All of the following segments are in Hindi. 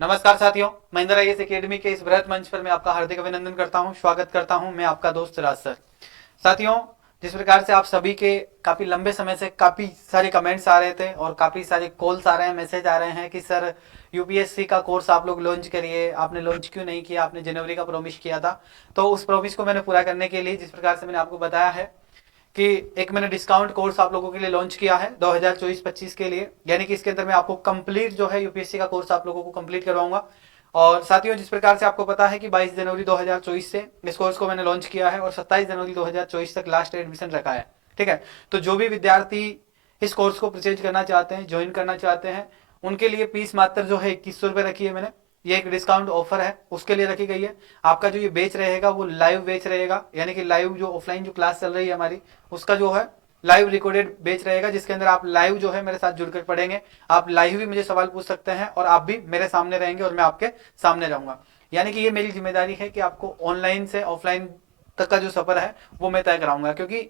नमस्कार साथियों, महिंद्रा आईएएस एकेडमी के इस बृहत मंच पर मैं आपका हार्दिक अभिनंदन करता हूं, स्वागत करता हूं। मैं आपका दोस्त राज सर। साथियों, जिस प्रकार से आप सभी के काफ़ी लंबे समय से काफ़ी सारे कमेंट्स आ रहे थे और काफ़ी सारे कॉल्स आ रहे हैं, मैसेज आ रहे हैं कि सर यूपीएससी का कोर्स आप लोग लॉन्च करिए, आपने लॉन्च क्यों नहीं किया, आपने जनवरी का प्रॉमिस किया था। तो उस प्रॉमिस को मैंने पूरा करने के लिए जिस प्रकार से मैंने आपको बताया है कि एक मैंने डिस्काउंट कोर्स आप लोगों के लिए लॉन्च किया है 2024-25 के लिए, यानी कि इसके अंदर मैं आपको कंप्लीट जो है यूपीएससी का कोर्स आप लोगों को कंप्लीट करवाऊंगा। और साथियों, जिस प्रकार से आपको पता है कि 22 जनवरी 2024 से इस कोर्स को मैंने लॉन्च किया है और 27 जनवरी 2024 तक लास्ट एडमिशन रखा है। ठीक है, तो जो भी विद्यार्थी इस कोर्स को परचेज करना चाहते हैं, ज्वाइन करना चाहते हैं, उनके लिए फीस मात्र जो है 2100 रुपये रखी है मैंने। ये एक डिस्काउंट ऑफर है, उसके लिए रखी गई है। आपका जो ये बेच रहेगा वो लाइव बेच रहेगा, यानी कि लाइव जो ऑफलाइन जो क्लास चल रही है हमारी, उसका जो है लाइव रिकॉर्डेड बेच रहेगा, जिसके अंदर आप लाइव जो है मेरे साथ जुड़कर पढ़ेंगे। आप लाइव भी मुझे सवाल पूछ सकते हैं और आप भी मेरे सामने रहेंगे और मैं आपके सामने रहूंगा। यानी कि ये मेरी जिम्मेदारी है कि आपको ऑनलाइन से ऑफलाइन तक का जो सफर है वो मैं तय कराऊंगा, क्योंकि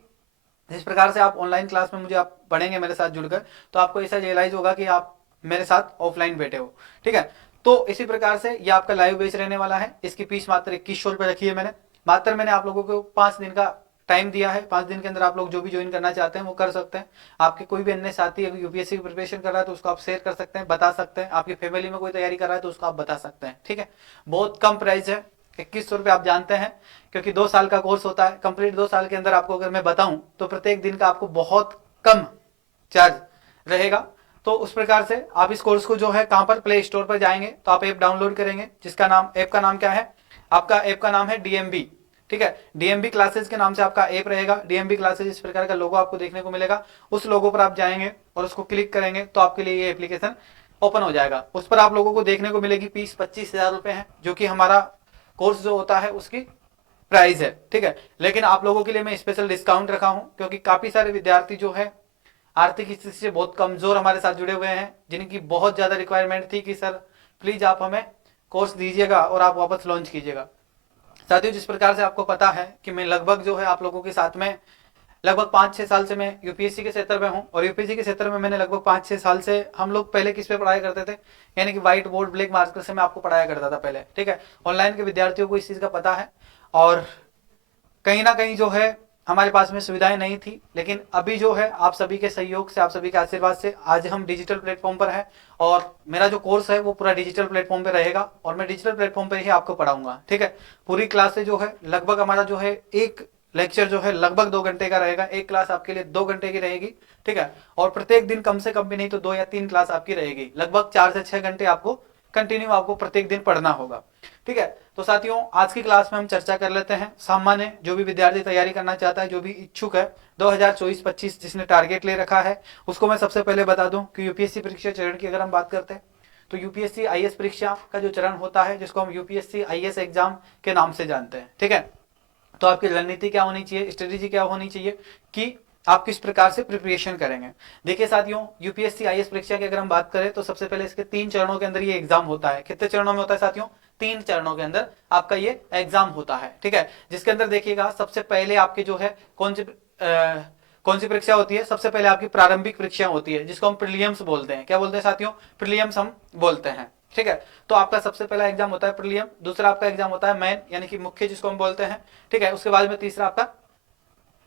जिस प्रकार से आप ऑनलाइन क्लास में मुझे आप पढ़ेंगे मेरे साथ जुड़कर, तो आपको ऐसा रियलाइज होगा कि आप मेरे साथ ऑफलाइन बैठे हो। ठीक है, तो इसी प्रकार से ये आपका लाइव बेच रहने वाला है। इसकी फीस मात्र 2100 रुपये रखी है मैंने। मात्र मैंने आप लोगों को 5 दिन का टाइम दिया है। 5 दिन के अंदर आप लोग जो भी ज्वाइन करना चाहते हैं वो कर सकते हैं। आपके कोई भी अन्य साथी अगर यूपीएससी की प्रिपरेशन कर रहा है तो उसको आप शेयर कर सकते हैं, बता सकते हैं। आपकी फैमिली में कोई तैयारी कर रहा है तो उसको आप बता सकते हैं। ठीक है, बहुत कम प्राइस है, 2100 रुपये। आप जानते हैं, क्योंकि 2 साल का कोर्स होता है। कंप्लीट 2 साल के अंदर आपको अगर मैं बताऊं तो प्रत्येक दिन का आपको बहुत कम चार्ज रहेगा। तो उस प्रकार से आप इस कोर्स को जो है कहां पर, प्ले स्टोर पर जाएंगे तो आप ऐप डाउनलोड करेंगे, जिसका नाम, ऐप का नाम क्या है आपका, ऐप का नाम है डीएमबी। ठीक है, डीएमबी क्लासेस के नाम से आपका ऐप रहेगा। डीएमबी क्लासेस इस प्रकार का लोगो आपको देखने को मिलेगा। उस लोगो पर आप जाएंगे और उसको क्लिक करेंगे तो आपके लिए ये एप्लीकेशन ओपन हो जाएगा। उस पर आप लोगों को देखने को मिलेगी फीस 25,000 रुपए है, जो कि हमारा कोर्स जो होता है उसकी प्राइस है। ठीक है, लेकिन आप लोगों के लिए मैं स्पेशल डिस्काउंट रखा हूं, क्योंकि काफी सारे विद्यार्थी जो है आर्थिक स्थिति से बहुत कमजोर हमारे साथ जुड़े हुए हैं, जिनकी बहुत ज्यादा रिक्वायरमेंट थी कि सर प्लीज आप हमें कोर्स दीजिएगा और आप वापस लॉन्च कीजिएगा। साथियों, जिस प्रकार से आपको पता है कि मैं लगभग जो है आप लोगों के साथ में लगभग 5-6 साल से मैं यूपीएससी के क्षेत्र में हूं, और यूपीएससी के क्षेत्र में मैंने लगभग 5-6 साल से, हम लोग पहले किस पे पढ़ाई करते थे, यानी कि व्हाइट बोर्ड ब्लैक मार्कर से मैं आपको पढ़ाया करता था पहले। ठीक है, ऑनलाइन के विद्यार्थियों को इस चीज का पता है, और कहीं ना कहीं जो है हमारे पास में सुविधाएं नहीं थी। लेकिन अभी जो है आप सभी के सहयोग से, आप सभी के आशीर्वाद से आज हम डिजिटल प्लेटफॉर्म पर है, और मेरा जो कोर्स है वो पूरा डिजिटल प्लेटफॉर्म पे रहेगा, और मैं डिजिटल प्लेटफॉर्म पे ही आपको पढ़ाऊंगा। ठीक है, पूरी क्लासें जो है लगभग हमारा जो है एक लेक्चर जो है लगभग 2 घंटे का रहेगा। एक क्लास आपके लिए 2 घंटे की रहेगी। ठीक है, और प्रत्येक दिन कम से कम भी नहीं तो 2 या 3 क्लास आपकी रहेगी। लगभग 4 से 6 घंटे आपको कंटिन्यू आपको प्रत्येक दिन पढ़ना होगा। ठीक है, तो साथियों, आज की क्लास में हम चर्चा कर लेते हैं सामान्य, जो भी विद्यार्थी तैयारी करना चाहता है, जो भी इच्छुक है 2024-25 जिसने टारगेट ले रखा है, उसको मैं सबसे पहले बता दूं कि यूपीएससी परीक्षा चरण की अगर हम बात करते हैं तो यूपीएससी आईएएस परीक्षा का जो चरण होता है, जिसको हम यूपीएससी आईएएस एग्जाम के नाम से जानते हैं। ठीक है, तो आपकी रणनीति क्या होनी चाहिए, स्ट्रेटेजी क्या होनी चाहिए कि आप किस प्रकार से प्रिपरेशन करेंगे। देखिए साथियों, यूपीएससी आईएएस परीक्षा की अगर हम बात करें तो सबसे पहले इसके 3 चरणों के अंदर ये एग्जाम होता है। कितने चरणों में होता है साथियों? 3 चरणों के अंदर आपका ये एग्जाम होता है। ठीक है, जिसके अंदर देखिएगा सबसे पहले आपके जो है कौन सी परीक्षा होती है, सबसे पहले आपकी प्रारंभिक परीक्षा होती है, जिसको हम प्रीलियम्स बोलते हैं। क्या बोलते हैं साथियों? प्रीलियम्स हम बोलते हैं। ठीक है, तो आपका सबसे पहला एग्जाम होता है प्रीलियम, दूसरा आपका एग्जाम होता है मेन, यानी कि मुख्य जिसको हम बोलते हैं। ठीक है, उसके बाद में तीसरा आपका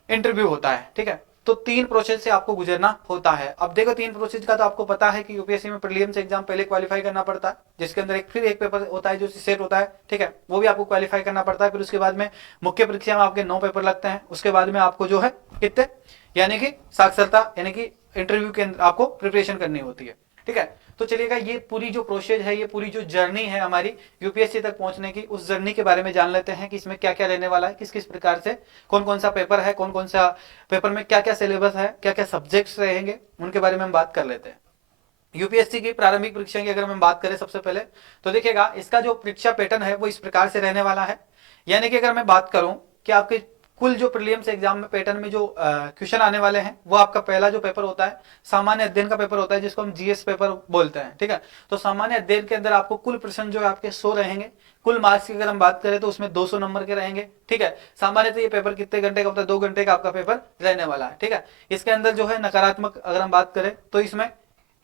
इंटरव्यू होता है। ठीक है, तो 3 प्रोसेस से आपको गुजरना होता है। अब देखो, 3 प्रोसेस का तो आपको पता है कि यूपीएससी में प्रीलिम्स एग्जाम पहले क्वालिफाई करना पड़ता है, जिसके अंदर फिर एक पेपर होता है जो सेट होता है। ठीक है, वो भी आपको क्वालिफाई करना पड़ता है। फिर उसके बाद में मुख्य परीक्षा में आपके 9 पेपर लगते हैं। उसके बाद में आपको जो है कितने, यानी कि साक्षरता, यानी कि इंटरव्यू के अंदर आपको प्रिपरेशन करनी होती है। ठीक है, तो चलिएगा, ये पूरी जो प्रोसेस है, ये पूरी जो जर्नी है हमारी यूपीएससी तक पहुंचने की, उस जर्नी के बारे में जान लेते हैं कि इसमें क्या क्या रहने वाला है, किस किस प्रकार से कौन कौन सा पेपर है, कौन कौन सा पेपर में क्या क्या सिलेबस है, क्या क्या सब्जेक्ट्स रहेंगे, उनके बारे में हम बात कर लेते हैं। यूपीएससी की प्रारंभिक परीक्षा की अगर हम बात करें सबसे पहले, तो देखिएगा इसका जो परीक्षा पैटर्न है वो इस प्रकार से रहने वाला है। यानी कि अगर मैं बात करूं कि आपके कुल जो प्रीलिम्स एग्जाम में पैटर्न में जो क्वेश्चन आने वाले हैं, वो आपका पहला जो पेपर होता है सामान्य अध्ययन का पेपर होता है, जिसको हम जीएस पेपर बोलते हैं। ठीक है, तो सामान्य अध्ययन के अंदर आपको कुल प्रश्न जो है आपके 100 रहेंगे। कुल मार्क्स की अगर हम बात करें तो उसमें 200 नंबर के रहेंगे। ठीक है, सामान्य तो ये पेपर कितने घंटे का होता है? 2 घंटे का आपका पेपर रहने वाला है। ठीक है, इसके अंदर जो है नकारात्मक अगर हम बात करें तो इसमें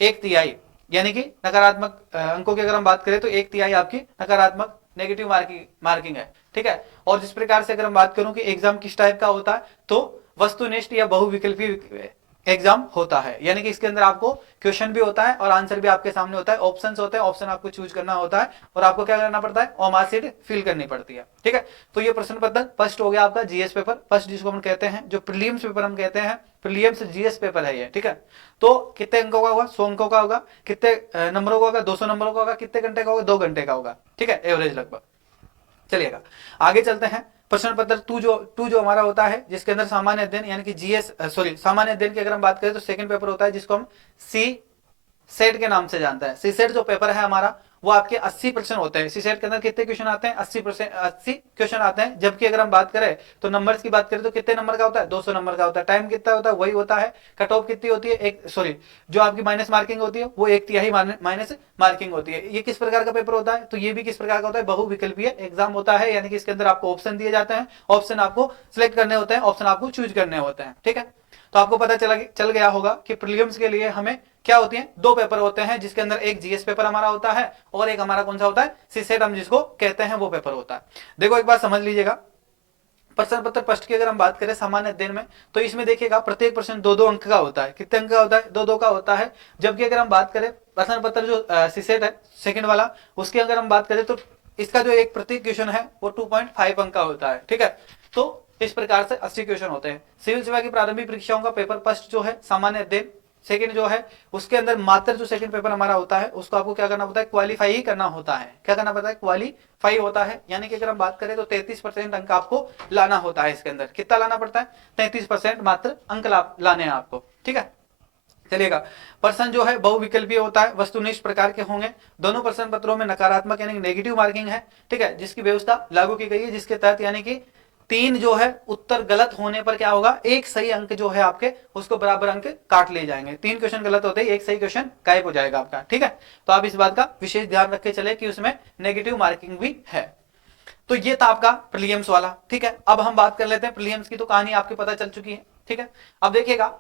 1/3 यानी कि नकारात्मक अंकों की अगर हम बात करें तो 1/3 आपकी नकारात्मक नेगेटिव मार्किंग है, ठीक है। और जिस प्रकार से अगर हम बात करूं कि एग्जाम किस टाइप का होता है, तो वस्तुनिष्ठ या बहुविकल्पी एग्जाम होता है, यानी कि इसके अंदर आपको क्वेश्चन भी होता है और आंसर भी आपके सामने होता है, ऑप्शंस होते हैं, ऑप्शन आपको चूज करना होता है और आपको क्या करना पड़ता है, और मार्कशीट फिल करनी पड़ती है, ठीक है। तो ये प्रश्न पत्र फर्स्ट हो गया आपका जीएस पेपर फर्स्ट, जिसको हम कहते हैं जो प्रीलिम्स पेपर हम कहते हैं, प्रीलिम्स जीएस पेपर है ये, ठीक है। तो कितने अंकों का होगा, 100 अंकों का होगा, कितने नंबरों का होगा, 200 नंबरों का होगा, कितने घंटे का होगा, 2 घंटे का होगा, ठीक है, एवरेज लगभग। चलिएगा आगे चलते हैं। प्रश्न पत्र टू जो हमारा होता है, जिसके अंदर सामान्य अध्ययन यानी कि जीएस सामान्य अध्ययन की अगर हम बात करें तो सेकंड पेपर होता है, जिसको हम सी सेट के नाम से जानता है। सी सेट जो पेपर है हमारा, वो आपके 80% होते हैं। सी सेट के अंदर कितने क्वेश्चन आते हैं, 80 क्वेश्चन आते हैं। जबकि अगर हम बात करें तो नंबर्स की बात करें तो कितने नंबर का होता है, 200 नंबर का होता है। टाइम कितना होता है, वही होता है। कट ऑफ कितनी होती है, जो आपकी माइनस मार्किंग होती है वो 1/3 माइनस मार्किंग होती है। ये किस प्रकार का पेपर होता है, तो ये भी किस प्रकार का होता है, बहुविकल्पीय एग्जाम होता है, यानी कि इसके अंदर आपको ऑप्शन दिए जाते हैं, ऑप्शन आपको सिलेक्ट करने होते हैं, ऑप्शन आपको चूज करने होते हैं, ठीक है। तो आपको पता चल गया होगा कि प्रीलिम्स के लिए हमें क्या होती है, 2 पेपर होते हैं, जिसके अंदर एक जीएस पेपर हमारा होता है और एक हमारा कौन सा होता है, सीसेट हम जिसको कहते हैं, वो पेपर होता है। देखो एक बात समझ लीजिएगा, प्रश्न पत्र फर्स्ट की अगर हम बात करें सामान्य अध्ययन में, तो इसमें देखिएगा प्रत्येक प्रश्न 2-2 अंक का होता है। कितने अंक का होता है, 2-2 का होता है। जबकि अगर हम बात करें प्रश्न पत्र जो सीसेट है सेकंड वाला, उसकी अगर हम बात करें तो इसका जो एक प्रत्येक क्वेश्चन है वो 2.5 अंक का होता है, ठीक है। तो इस प्रकार से 80 क्वेश्चन होते हैं। सिविल सेवा की प्रारंभिक परीक्षाओं का पेपर फर्स्ट जो है सामान्य अध्ययन, सेकंड जो है उसके अंदर मात्र जो सेकंड पेपर हमारा होता है उसको आपको क्या करना होता है, क्वालिफाई ही करना होता है। क्या करना पड़ता है, क्वालिफाई होता है। यानी कि अगर हम बात करें तो 33% अंक आपको लाना होता है। इसके अंदर कितना लाना पड़ता है, 33% मात्र अंक लाने हैं आपको, ठीक है। चलिएगा, प्रश्न जो है बहुविकल्पीय होता है, वस्तुनिष्ठ प्रकार के होंगे। दोनों प्रश्न पत्रों में नकारात्मक यानी नेगेटिव मार्किंग है, ठीक है, जिसकी व्यवस्था लागू की गई है, जिसके तहत यानी कि 3 जो है उत्तर गलत होने पर क्या होगा, एक सही अंक जो है आपके उसको बराबर अंक काट ले जाएंगे। 3 क्वेश्चन गलत होते ही एक सही क्वेश्चन गायब हो जाएगा आपका, ठीक है। तो आप इस बात का विशेष ध्यान रख के चले कि उसमें नेगेटिव मार्किंग भी है। तो ये था आपका प्रीलिम्स वाला, ठीक है। अब हम बात कर लेते हैं प्रीलिम्स की, तो कहानी आपकी पता चल चुकी है, ठीक है। अब देखिएगा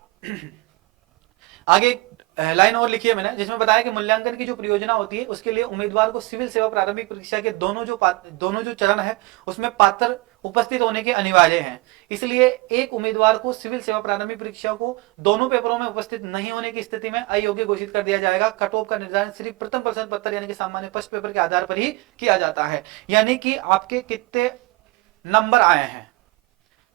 आगे लाइन और लिखी है मैंने, जिसमें बताया कि मूल्यांकन की जो परियोजना होती है उसके लिए उम्मीदवार को सिविल सेवा प्रारंभिक परीक्षा के दोनों जो चरण है उसमें पात्र उपस्थित होने के अनिवार्य हैं। इसलिए एक उम्मीदवार को सिविल सेवा प्रारंभिक परीक्षा को दोनों पेपरों में उपस्थित नहीं होने की स्थिति में अयोग्य घोषित कर दिया जाएगा। कट ऑफ का निर्धारण सिर्फ प्रथम प्रश्न पत्र यानी कि सामान्य फर्स्ट पेपर के आधार पर ही किया जाता है। यानी कि आपके कितने नंबर आए हैं,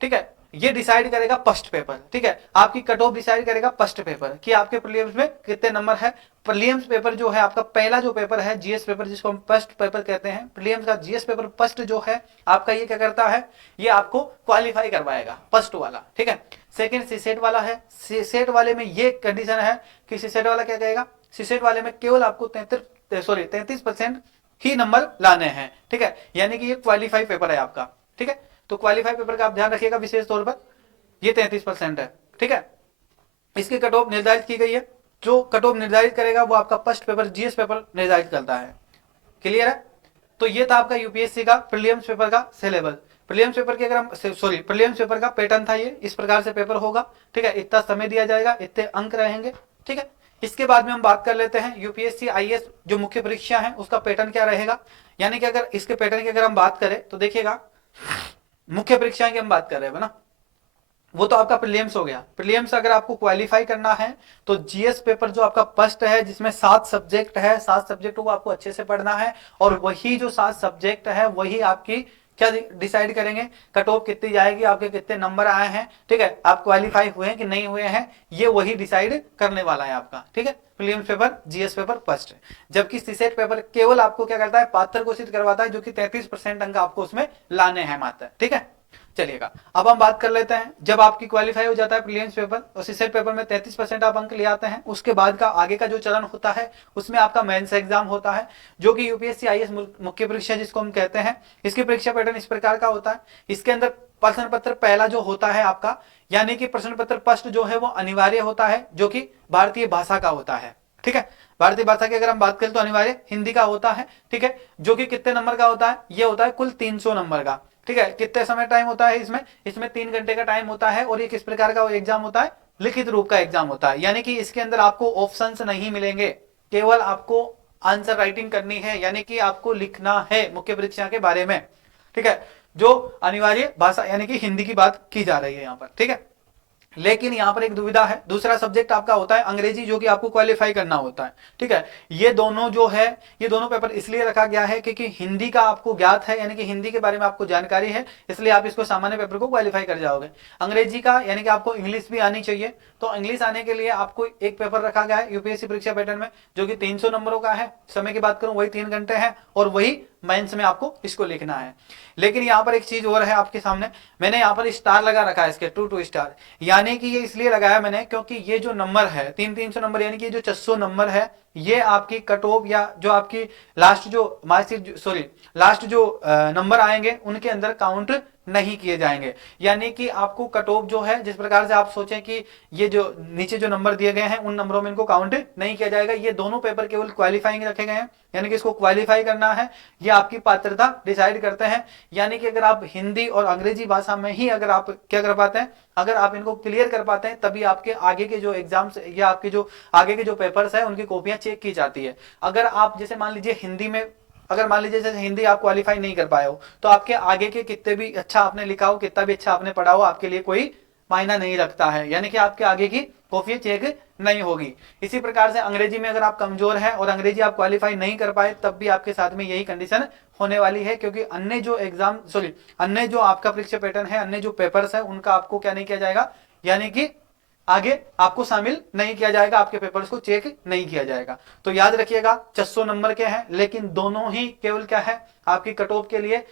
ठीक है, ये डिसाइड करेगा फर्स्ट पेपर, ठीक है। आपकी कट ऑफ डिसाइड करेगा फर्स्ट पेपर कि आपके प्रीलिम्स में कितने नंबर है। प्रीलिम्स पेपर जो है आपका पहला जो पेपर है जीएस पेपर, जिसको हम फर्स्ट पेपर कहते हैं, प्रीलिम्स का जीएस पेपर फर्स्ट जो है आपका, ये क्या करता है, ये आपको क्वालिफाई करवाएगा फर्स्ट वाला, ठीक है। सेकंड सीसेट वाला है, सीसेट वाले में ये कंडीशन है कि सीसेट वाला क्या कहेगा, सीसेट वाले में केवल आपको 33% ही नंबर लाने हैं, ठीक है। यानी कि ये क्वालिफाई पेपर है आपका, ठीक है। तो क्वालिफाई पेपर का आप ध्यान रखिएगा विशेष तौर पर, ये 33% है, ठीक है। इसकी कट ऑफ निर्धारित की गई है, जो कट ऑफ निर्धारित करेगा वो आपका फर्स्ट पेपर जीएस पेपर निर्धारित करता है। क्लियर है। तो ये था आपका यूपीएससी का प्रीलिम्स पेपर का सिलेबस। प्रीलिम्स पेपर की अगर हम प्रीलिम्स पेपर का पैटर्न था, ये इस प्रकार से पेपर होगा, ठीक है। इतना समय दिया जाएगा, इतने अंक रहेंगे, ठीक है। इसके बाद में हम बात कर लेते हैं यूपीएससी आईएएस जो मुख्य परीक्षा है उसका पैटर्न क्या रहेगा। यानी कि अगर इसके पैटर्न की अगर हम बात करें तो देखिएगा, मुख्य परीक्षाएं की हम बात कर रहे हैं ना, वो तो आपका प्रीलिम्स हो गया। प्रीलिम्स अगर आपको क्वालिफाई करना है तो जीएस पेपर जो आपका फर्स्ट है, जिसमें 7 सब्जेक्ट है, 7 सब्जेक्टों को आपको अच्छे से पढ़ना है और वही जो 7 सब्जेक्ट है वही आपकी क्या डिसाइड करेंगे, कट ऑफ कितनी जाएगी, आपके कितने नंबर आए हैं, ठीक है, आप क्वालिफाई हुए हैं कि नहीं हुए हैं, ये वही डिसाइड करने वाला है आपका, ठीक है। Prelims paper GS paper first है। जबकि सीसेट पेपर केवल आपको क्या करता है, पात्र घोषित करवाता है, जो कि 33% अंक आपको उसमें लाने हैं मात्र, ठीक है। चलिएगा अब हम बात कर लेते हैं, जब आपकी क्वालिफाई हो जाता है प्रीलिम्स पेपर और सीसेट पेपर में 33% आप अंक ले आते हैं, उसके बाद का आगे का जो चरण होता है उसमें आपका मेंस एग्जाम होता है, जो कि यूपीएससी आईएएस मुख्य परीक्षा जिसको हम कहते हैं। इसकी परीक्षा पैटर्न इस प्रकार का होता है। इसके अंदर प्रश्न पत्र पहला जो होता है आपका, यानी कि प्रश्न पत्र फर्स्ट जो है वो अनिवार्य होता है, जो कि भारतीय भाषा का होता है, ठीक है। भारतीय भाषा की अगर हम बात करें तो अनिवार्य हिंदी का होता है, ठीक है, जो कि कितने नंबर का होता है, ये होता है कुल 300 नंबर का, ठीक है। कितने समय टाइम होता है इसमें 3 घंटे का टाइम होता है। और ये किस प्रकार का एग्जाम होता है, लिखित रूप का एग्जाम होता है। यानी कि इसके अंदर आपको ऑप्शंस नहीं मिलेंगे, केवल आपको आंसर राइटिंग करनी है, यानी कि आपको लिखना है मुख्य परीक्षा के बारे में, ठीक है, जो अनिवार्य भाषा यानी कि हिंदी की बात की जा रही है यहाँ पर, ठीक है। लेकिन यहां पर एक दुविधा है, दूसरा सब्जेक्ट आपका होता है अंग्रेजी, जो कि आपको क्वालिफाई करना होता है, ठीक है। ये दोनों जो है, ये दोनों पेपर इसलिए रखा गया है क्योंकि हिंदी का आपको ज्ञात है, यानी कि हिंदी के बारे में आपको जानकारी है, इसलिए आप इसको सामान्य पेपर को क्वालिफाई कर जाओगे। अंग्रेजी का यानी कि आपको इंग्लिश भी आनी चाहिए, तो इंग्लिश आने के लिए आपको एक पेपर रखा गया है यूपीएससी परीक्षा पैटर्न में, जो कि 300 नंबरों का है। समय की बात करूं वही 3 घंटे है, और वही मेंस में आपको इसको लिखना है। लेकिन यहाँ पर एक चीज और है आपके सामने, मैंने यहाँ पर स्टार लगा रखा है इसके 2 स्टार, यानी कि ये इसलिए लगाया मैंने क्योंकि ये जो नंबर है 300 नंबर, यानी कि जो 600 नंबर है, ये आपकी कट ऑफ या जो आपकी लास्ट जो मार्कशीट, सॉरी लास्ट जो नंबर आएंगे उनके अंदर काउंट नहीं किए जाएंगे। यानी कि आपको कट ऑफ जो है, जिस प्रकार से आप सोचें कि ये जो नीचे जो नंबर दिए गए हैं उन नंबरों में इनको काउंट नहीं किया जाएगा। ये दोनों पेपर केवल क्वालिफाइंग रखे गए हैं, यानी कि इसको क्वालिफाई करना है, ये आपकी पात्रता डिसाइड करते हैं। यानी कि अगर आप हिंदी और अंग्रेजी भाषा में ही अगर आप क्या कर पाते हैं, अगर आप इनको क्लियर कर पाते हैं, तभी आपके आगे के जो एग्जाम्स या आपके जो आगे के जो पेपर्स है उनकी कॉपियां चेक की जाती है। अगर आप जैसे मान लीजिए हिंदी में, अगर मान लीजिए जैसे हिंदी आप क्वालिफाई नहीं कर पाए हो, तो आपके आगे के कितने भी अच्छा आपने लिखा हो, कितना भी अच्छा आपने पढ़ा हो, आपके लिए कोई मायना नहीं रखता है, यानी कि आपके आगे की कॉपी चेक नहीं होगी। इसी प्रकार से अंग्रेजी में अगर आप कमजोर हैं और अंग्रेजी आप क्वालिफाई नहीं कर पाए, तब भी आपके साथ में यही कंडीशन होने वाली है, क्योंकि अन्य जो एग्जाम सॉरी अन्य जो आपका परीक्षा पैटर्न है, अन्य जो पेपर्स है, उनका आपको क्या नहीं किया जाएगा, यानी कि आगे आपको शामिल नहीं किया जाएगा, आपके पेपर्स को चेक नहीं किया जाएगा। तो याद रखिएगा 600 नंबर के हैं, लेकिन दोनों ही केवल क्या है, आपकी कट ऑफ के लिए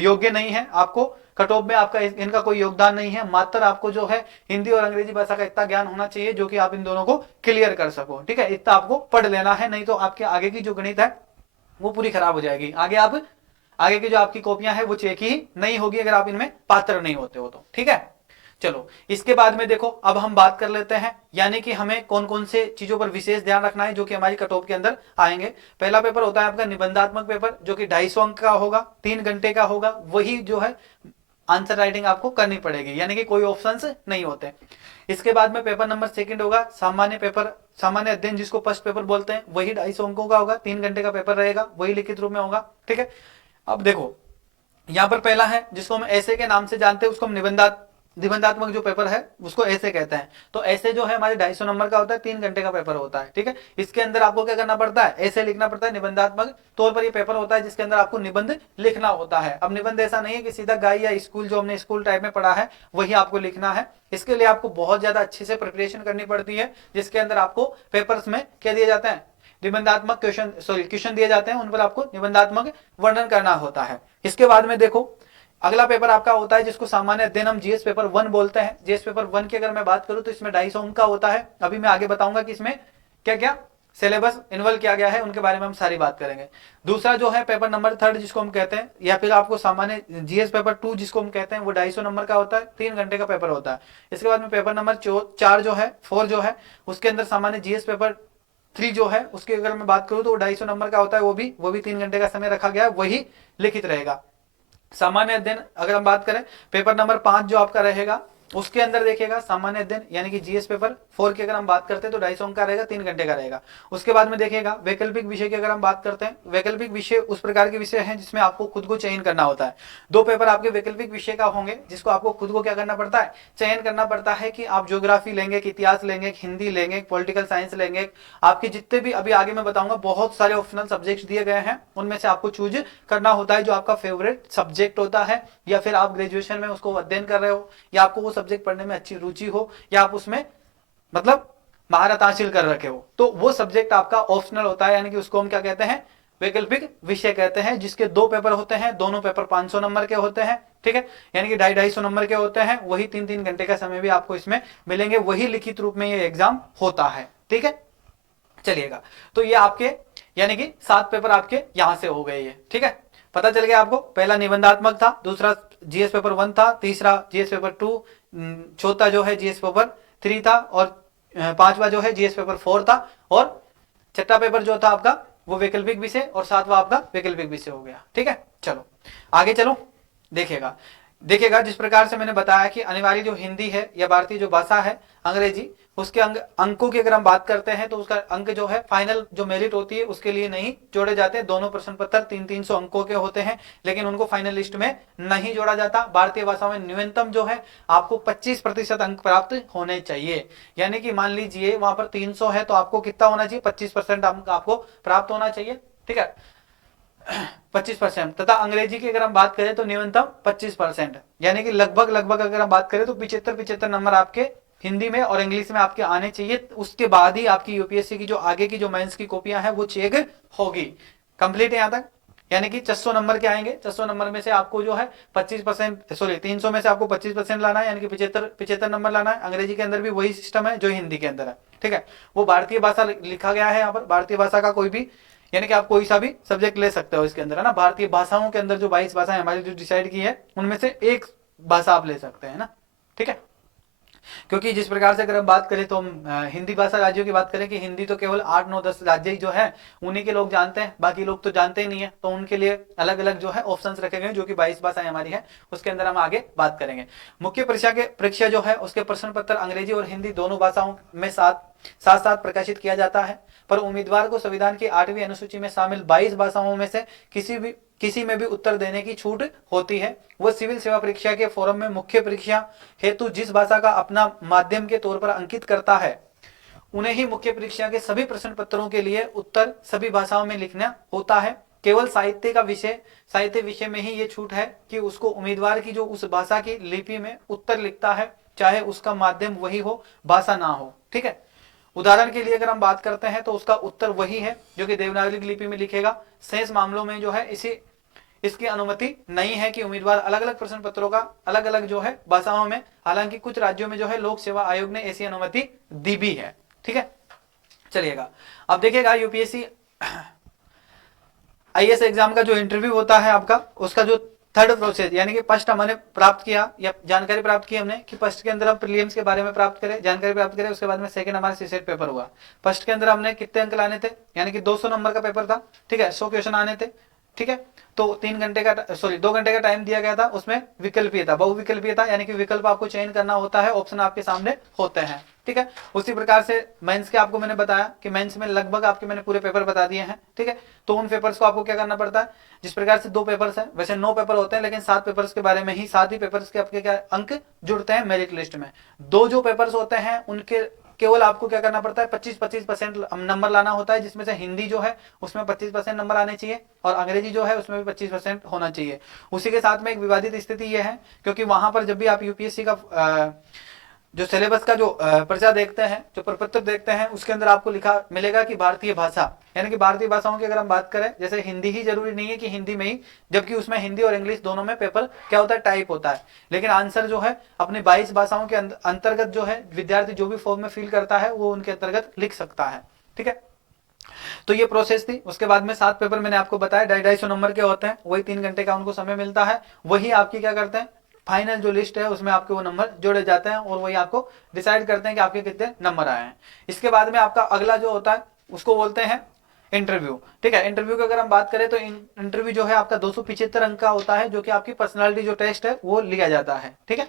योग्य नहीं है। आपको कट ऑफ में आपका इनका कोई योगदान नहीं है, मात्र आपको जो है हिंदी और अंग्रेजी भाषा का इतना ज्ञान होना चाहिए जो कि आप इन दोनों को क्लियर कर सको, ठीक है। इतना आपको पढ़ लेना है, नहीं तो आपके आगे की जो गणित है वो पूरी खराब हो जाएगी। आगे की जो आपकी कॉपियां हैं वो चेक ही नहीं होगी अगर आप इनमें पात्र नहीं होते हो तो, ठीक है। चलो इसके बाद में देखो, अब हम बात कर लेते हैं, यानी कि हमें कौन कौन से चीजों पर विशेष ध्यान रखना है जो कि हमारी कट ऑफ के अंदर आएंगे। पहला पेपर होता है आपका निबंधात्मक पेपर, जो कि 250 अंक का होगा, 3 घंटे का होगा। वही जो है आंसर राइटिंग आपको करनी पड़ेगी, यानी कि कोई ऑप्शंस नहीं होते। इसके बाद में पेपर नंबर 2 होगा सामान्य पेपर, सामान्य अध्ययन, जिसको फर्स्ट पेपर बोलते हैं। वही 250 अंकों का होगा, 3 घंटे का पेपर रहेगा, वही लिखित रूप में होगा, ठीक है। अब देखो यहाँ पर पहला है जिसको हम ऐसे के नाम से जानते हैं, उसको हम निबंधात्मक जो पेपर है उसको ऐसे कहते हैं। तो ऐसे जो है हमारे 250 नंबर का होता है, 3 घंटे का पेपर होता है, ठीक है। इसके अंदर आपको क्या करना पड़ता है, ऐसे लिखना पड़ता है। निबंधात्मक तौर पर ये पेपर होता है जिसके अंदर आपको निबंध लिखना होता है। अब निबंध ऐसा नहीं है कि सीधा गाय या स्कूल जो हमने स्कूल टाइप में पढ़ा है वही आपको लिखना है। इसके लिए आपको बहुत ज्यादा अच्छे से प्रिपरेशन करनी पड़ती है, जिसके अंदर आपको पेपर्स में क्या दिए जाते हैं, निबंधात्मक क्वेश्चन दिए जाते हैं, उन पर आपको निबंधात्मक वर्णन करना होता है। इसके बाद में देखो अगला पेपर आपका होता है जिसको सामान्य अध्ययन हम जीएस पेपर 1 बोलते हैं। जीएस पेपर 1 की अगर मैं बात करूं तो इसमें 250 अंक का होता है। अभी मैं आगे बताऊंगा कि इसमें क्या क्या सिलेबस इन्वॉल्व किया गया है, उनके बारे में हम सारी बात करेंगे। दूसरा जो है पेपर नंबर 3 जिसको हम कहते हैं, या फिर आपको सामान्य जीएस पेपर 2 जिसको हम कहते हैं, वो 250 नंबर का होता है, 3 घंटे का पेपर होता है। इसके बाद में पेपर नंबर 4 जो है उसके अंदर सामान्य जीएस पेपर 3 जो है उसकी अगर मैं बात करूं तो 250 नंबर का होता है, वो भी 3 घंटे का समय रखा गया है, वही लिखित रहेगा। सामान्य अध्ययन अगर हम बात करें, पेपर नंबर 5 जो आपका रहेगा उसके अंदर देखिएगा सामान्य अध्ययन यानी कि जीएस पेपर 4 की अगर हम बात करते हैं तो 250 अंक का रहेगा, 3 घंटे का रहेगा। उसके बाद में देखिएगा वैकल्पिक विषय की अगर हम बात करते हैं, वैकल्पिक विषय उस प्रकार के विषय हैं जिसमें आपको खुद को चयन करना होता है। 2 पेपर आपके वैकल्पिक विषय का होंगे जिसको आपको खुद को क्या करना पड़ता है, चयन करना पड़ता है कि आप ज्योग्राफी लेंगे, इतिहास लेंगे, हिंदी लेंगे, पॉलिटिकल साइंस लेंगे। आपके जितने भी अभी आगे मैं बताऊंगा बहुत सारे ऑप्शनल सब्जेक्ट दिए गए हैं, उनमें से आपको चूज करना होता है जो आपका फेवरेट सब्जेक्ट होता है, या फिर आप ग्रेजुएशन में उसको अध्ययन कर रहे हो, या आपको वो सब्जेक्ट पढ़ने में अच्छी रुचि हो, या आप उसमें मतलब महारत हासिल कर रखे हो, तो वो सब्जेक्ट आपका ऑप्शनल होता है, यानी कि उसको हम क्या कहते हैं, वैकल्पिक विषय कहते हैं। जिसके 2 पेपर होते हैं, दोनों पेपर 500 नंबर के होते हैं, ठीक है, यानी कि 250 नंबर के होते हैं। वही 3 घंटे का समय भी आपको इसमें मिलेंगे, वही लिखित रूप में ये एग्जाम होता है, ठीक है। चलिएगा, तो ये आपके यानी कि 7 पेपर आपके यहां से हो गए ये, ठीक है। पता चल गया आपको, पहला निबंधात्मक था, दूसरा जीएस पेपर 1 था, तीसरा जीएस पेपर 2, चौथा जो है जीएस पेपर 3 था, और 5वां जो है जीएस पेपर 4 था, और छठा पेपर जो था आपका वो वैकल्पिक विषय, और 7वां आपका वैकल्पिक विषय हो गया, ठीक है। चलो आगे चलो, देखिएगा जिस प्रकार से मैंने बताया कि अनिवार्य जो हिंदी है या भारतीय जो भाषा है अंग्रेजी, उसके अंकों की अगर हम बात करते हैं तो उसका अंक जो है फाइनल जो मेरिट होती है उसके लिए नहीं जोड़े जाते हैं। दोनों प्रश्न पत्र 300-300 अंकों के होते हैं, लेकिन उनको फाइनल लिस्ट में नहीं जोड़ा जाता। भारतीय भाषा में न्यूनतम जो है आपको 25% अंक प्राप्त होने चाहिए। यानी कि मान लीजिए वहां पर 300 है तो आपको कितना होना चाहिए, 25% अंक आपको प्राप्त होना चाहिए, ठीक है, 25%। तथा अंग्रेजी की अगर हम बात करें तो न्यूनतम 25%, यानी कि लगभग अगर हम बात करें तो 75 नंबर आपके हिंदी में और इंग्लिश में आपके आने चाहिए। उसके बाद ही आपकी यूपीएससी की जो आगे की जो मेंस की कॉपियां हैं वो चेक होगी। कंप्लीट है यहां तक, यानी कि 600 नंबर के आएंगे। 600 नंबर में से आपको जो है 25%, सॉरी 300 में से आपको 25% लाना है, यानी कि 75 नंबर लाना है। अंग्रेजी के अंदर भी वही सिस्टम है जो हिंदी के अंदर है, ठीक है। वो भारतीय भाषा लिखा गया है यहाँ पर, भारतीय भाषा का कोई भी, यानी कि आप कोई सा भी सब्जेक्ट ले सकते हो इसके अंदर, है ना। भारतीय भाषाओं के अंदर जो 22 भाषाएं हमारी जो डिसाइड की है उनमें से एक भाषा आप ले सकते हैं ना, ठीक है। क्योंकि जिस प्रकार से अगर हम बात करें तो हम हिंदी भाषा राज्यों की बात करें कि हिंदी तो केवल 8, 9, 10 राज्य ही जो है उन्हीं के लोग जानते हैं, बाकी लोग तो जानते ही नहीं है। तो उनके लिए अलग अलग जो है ऑप्शंस रखे गए जो कि 22 भाषाएं हमारी है, उसके अंदर हम आगे बात करेंगे। मुख्य परीक्षा जो है उसके प्रश्न पत्र अंग्रेजी और हिंदी दोनों भाषाओं में साथ प्रकाशित किया जाता है, पर उम्मीदवार को संविधान की 8वीं अनुसूची में शामिल 22 भाषाओं में से किसी में भी उत्तर देने की छूट होती है। वह सिविल सेवा परीक्षा के फॉर्म में मुख्य परीक्षा हेतु जिस भाषा का अपना माध्यम के तौर पर अंकित करता है उन्हें ही मुख्य परीक्षा के सभी प्रश्न पत्रों के लिए उत्तर सभी भाषाओं में लिखना होता है। केवल साहित्य विषय में ही ये छूट है कि उसको उम्मीदवार की जो उस भाषा की लिपि में उत्तर लिखता है, चाहे उसका माध्यम वही हो, भाषा ना हो, ठीक है। उदाहरण के लिए अगर हम बात करते हैं तो उसका उत्तर वही है जो कि देवनागरी लिपि में लिखेगा। शेष मामलों में जो है इसकी अनुमति नहीं है कि उम्मीदवार अलग अलग प्रश्न पत्रों का अलग अलग जो है भाषाओं में, हालांकि कुछ राज्यों में जो है लोक सेवा आयोग ने ऐसी अनुमति दी भी है, ठीक है। चलिएगा, अब देखिएगा यूपीएससी आईएएस एग्जाम का जो इंटरव्यू होता है आपका, उसका जो थर्ड प्रोसेस, यानी कि फर्स्ट हमने प्राप्त किया या जानकारी प्राप्त की हमने कि फर्स्ट के अंदर हम प्रीलिम्स के बारे में जानकारी प्राप्त करें। उसके बाद में सेकंड हमारा सीसेट पेपर हुआ। फर्स्ट के अंदर हमने कितने अंक लाने थे, यानी कि 200 नंबर का पेपर था, ठीक है, 100 क्वेश्चन आने थे, ठीक है। तो 2 घंटे का टाइम दिया गया था। उसमें विकल्पीय था, बहुविकल्पीय था, यानी कि विकल्प आपको चयन करना होता है, ऑप्शन आपके सामने होते हैं, ठीक है। उसी प्रकार से मेंस के आपको मैंने बताया कि मेंस में लगभग आपके मैंने पूरे पेपर बता दिए हैं, ठीक है। तो उन पेपर्स को आपको क्या करना पड़ता है, जिस प्रकार से 2 पेपर्स हैं, वैसे 9 पेपर होते हैं, लेकिन 7 पेपर्स के बारे में ही 7 ही पेपर्स के आपके क्या अंक जुड़ते हैं मेरिट लिस्ट में। 2 जो पेपर्स होते हैं उनके केवल आपको क्या करना पड़ता है, 25% नंबर लाना होता है, जिसमें से हिंदी जो है उसमें 25% नंबर आने चाहिए और अंग्रेजी जो है उसमें भी 25% होना चाहिए। उसी के साथ में एक विवादित स्थिति यह है, क्योंकि वहां पर जब भी आप यूपीएससी का जो सिलेबस का जो पर्चा देखते हैं, जो प्रपत्र देखते हैं, उसके अंदर आपको लिखा मिलेगा कि भारतीय भाषा, यानी कि भारतीय भाषाओं की अगर हम बात करें, जैसे हिंदी ही जरूरी नहीं है कि हिंदी में ही, जबकि उसमें हिंदी और इंग्लिश दोनों में पेपर क्या होता है, टाइप होता है, लेकिन आंसर जो है अपनी 22 भाषाओं के अंतर्गत जो है विद्यार्थी जो भी फॉर्म में फिल करता है वो उनके अंतर्गत लिख सकता है, ठीक है। तो ये प्रोसेस थी। उसके बाद में 7 पेपर मैंने आपको बताया 250 नंबर के होते हैं, वही 3 घंटे का उनको समय मिलता है, वही आपकी क्या करते हैं फाइनल जो लिस्ट है उसमें आपके वो नंबर जोड़े जाते हैं और वही आपको डिसाइड करते हैं कि आपके कितने नंबर आए हैं। इसके बाद में आपका अगला जो होता है उसको बोलते हैं इंटरव्यू, ठीक है। इंटरव्यू की अगर हम बात करें तो इंटरव्यू जो है आपका 275 अंक का होता है, जो कि आपकी पर्सनालिटी जो टेस्ट है वो लिया जाता है, ठीक है।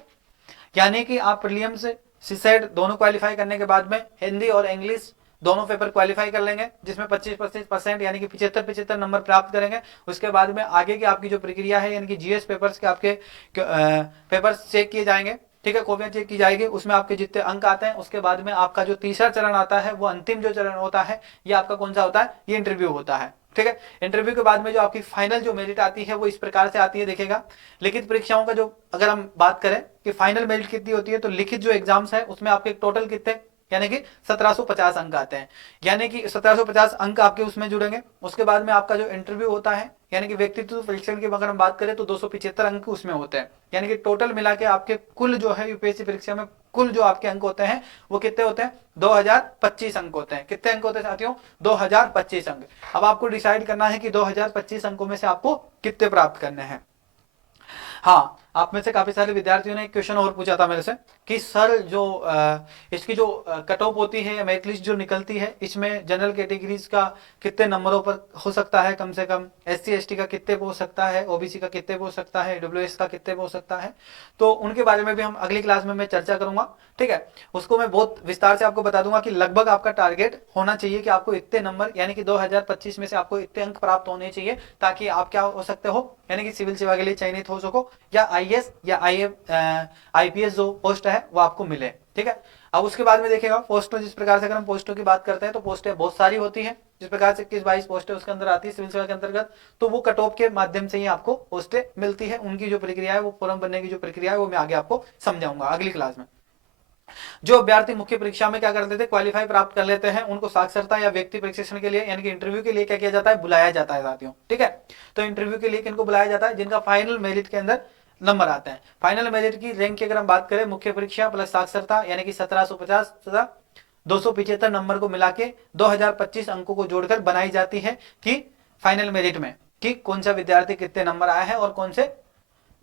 यानी कि आप प्रीलिम्स सीसेट दोनों क्वालिफाई करने के बाद में हिंदी और इंग्लिश दोनों पेपर क्वालिफाई कर लेंगे, जिसमें 25% यानी कि 75 नंबर प्राप्त करेंगे। उसके बाद में आगे की आपकी जो प्रक्रिया है, यानी कि जीएस पेपर्स के आपके पेपर्स चेक किए जाएंगे, ठीक है, कॉपियां चेक की जाएगी, उसमें आपके जितने अंक आते हैं। उसके बाद में आपका जो तीसरा चरण आता है, वो अंतिम जो चरण होता है, ये आपका कौन सा होता है, ये इंटरव्यू होता है, ठीक है। इंटरव्यू के बाद में जो आपकी फाइनल जो मेरिट आती है वो इस प्रकार से आती है, देखिएगा। लिखित परीक्षाओं का जो अगर हम बात करें कि फाइनल मेरिट कितनी होती है, तो लिखित जो एग्जाम्स है उसमें आपके टोटल कितने, यानी कि 1750 अंक आते हैं, यानी कि 1750 अंक आपके उसमें जुड़ेंगे। उसके बाद में आपका जो इंटरव्यू होता है, यानी कि व्यक्तित्व परीक्षण की अगर हम बात करें तो 275 अंक उसमें होते हैं, यानी कि टोटल मिला के आपके कुल जो है यूपीएससी परीक्षा में कुल जो आपके अंक होते हैं वो कितने होते हैं, 2025 अंक होते हैं। कितने अंक होते हैं साथियों, 2025 अंक। अब आपको डिसाइड करना है कि 2025 अंकों में से आपको कितने प्राप्त करने हैं। हाँ, आप में से काफी सारे विद्यार्थियों ने एक क्वेश्चन और पूछा था मेरे से कि सर जो इसकी जो कट ऑफ होती है या मेरिट लिस्ट जो निकलती है, इसमें जनरल कैटेगरीज का कितने नंबरों पर हो सकता है, कम से कम SC ST का कितने पे हो सकता है, OBC का कितने पे हो सकता है, AWS का कितने पे हो सकता है। तो उनके बारे में भी हम अगली क्लास में मैं चर्चा करूंगा, ठीक है। उसको मैं बहुत विस्तार से आपको बता दूंगा कि लगभग आपका टारगेट होना चाहिए कि आपको इतने नंबर यानी कि 2025 में से आपको इतने अंक प्राप्त होने चाहिए ताकि आप क्या हो सकते हो, यानी कि सिविल सेवा के लिए चयनित हो सको या IAS या IPS जो पोस्ट है वो आपको मिले, ठीक है। अब उसके बाद में देखिएगा पोस्टों, जिस प्रकार से अगर हम पोस्टों की बात करते हैं तो पोस्टें बहुत सारी होती हैं, जिस प्रकार से 21-22 पोस्टें उसके अंदर आती है सिविल सेवा के अंतर्गत, तो वो कट ऑफ के माध्यम से ही आपको पोस्टें मिलती है। उनकी जो प्रक्रिया है, वो फॉर्म भरने की जो प्रक्रिया है, वो मैं आगे आपको समझाऊंगा अगली क्लास में। जो अभ्यर्थी मुख्य परीक्षा में क्या करते थे, क्वालिफाई प्राप्त कर लेते हैं, उनको साक्षरता या व्यक्ति प्रशिक्षण के लिए यानी कि इंटरव्यू के लिए क्या किया जाता है, बुलाया जाता है साथियों, ठीक है। तो इंटरव्यू के लिए किनको बुलाया जाता है, जिनका फाइनल मेरिट के अंदर नंबर आते हैं। फाइनल मेरिट की रैंक की अगर हम बात करें, मुख्य परीक्षा प्लस साक्षरता यानी कि 1750 तथा 275 नंबर को मिला के 2025 अंकों को जोड़कर बनाई जाती है कि फाइनल मेरिट में कि कौन सा विद्यार्थी कितने नंबर आया है और कौन से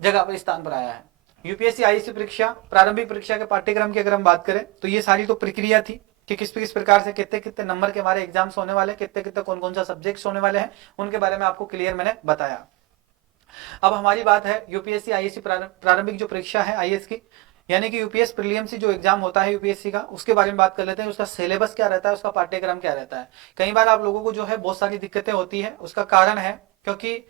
जगह पर स्थान पर आया है। UPSC IAS परीक्षा प्रारंभिक परीक्षा के पाठ्यक्रम की अगर हम बात करें तो ये सारी तो प्रक्रिया थी कि किस प्रकार से कितने कितने नंबर के हमारे एग्जाम्स होने वाले, कितने कितने कौन कौन सा सब्जेक्ट्स होने वाले हैं, उनके बारे में आपको क्लियर मैंने बताया। अब हमारी बात है UPSC IAS प्रारंभिक जो परीक्षा है IAS की, यानी कि यूपीएस प्रीलिम्स जो एग्जाम होता है UPSC का, उसके बारे में बात कर लेते हैं। उसका सिलेबस क्या रहता है, उसका पाठ्यक्रम क्या रहता है। कई बार आप लोगों को जो है बहुत सारी दिक्कतें होती है, उसका कारण है क्योंकि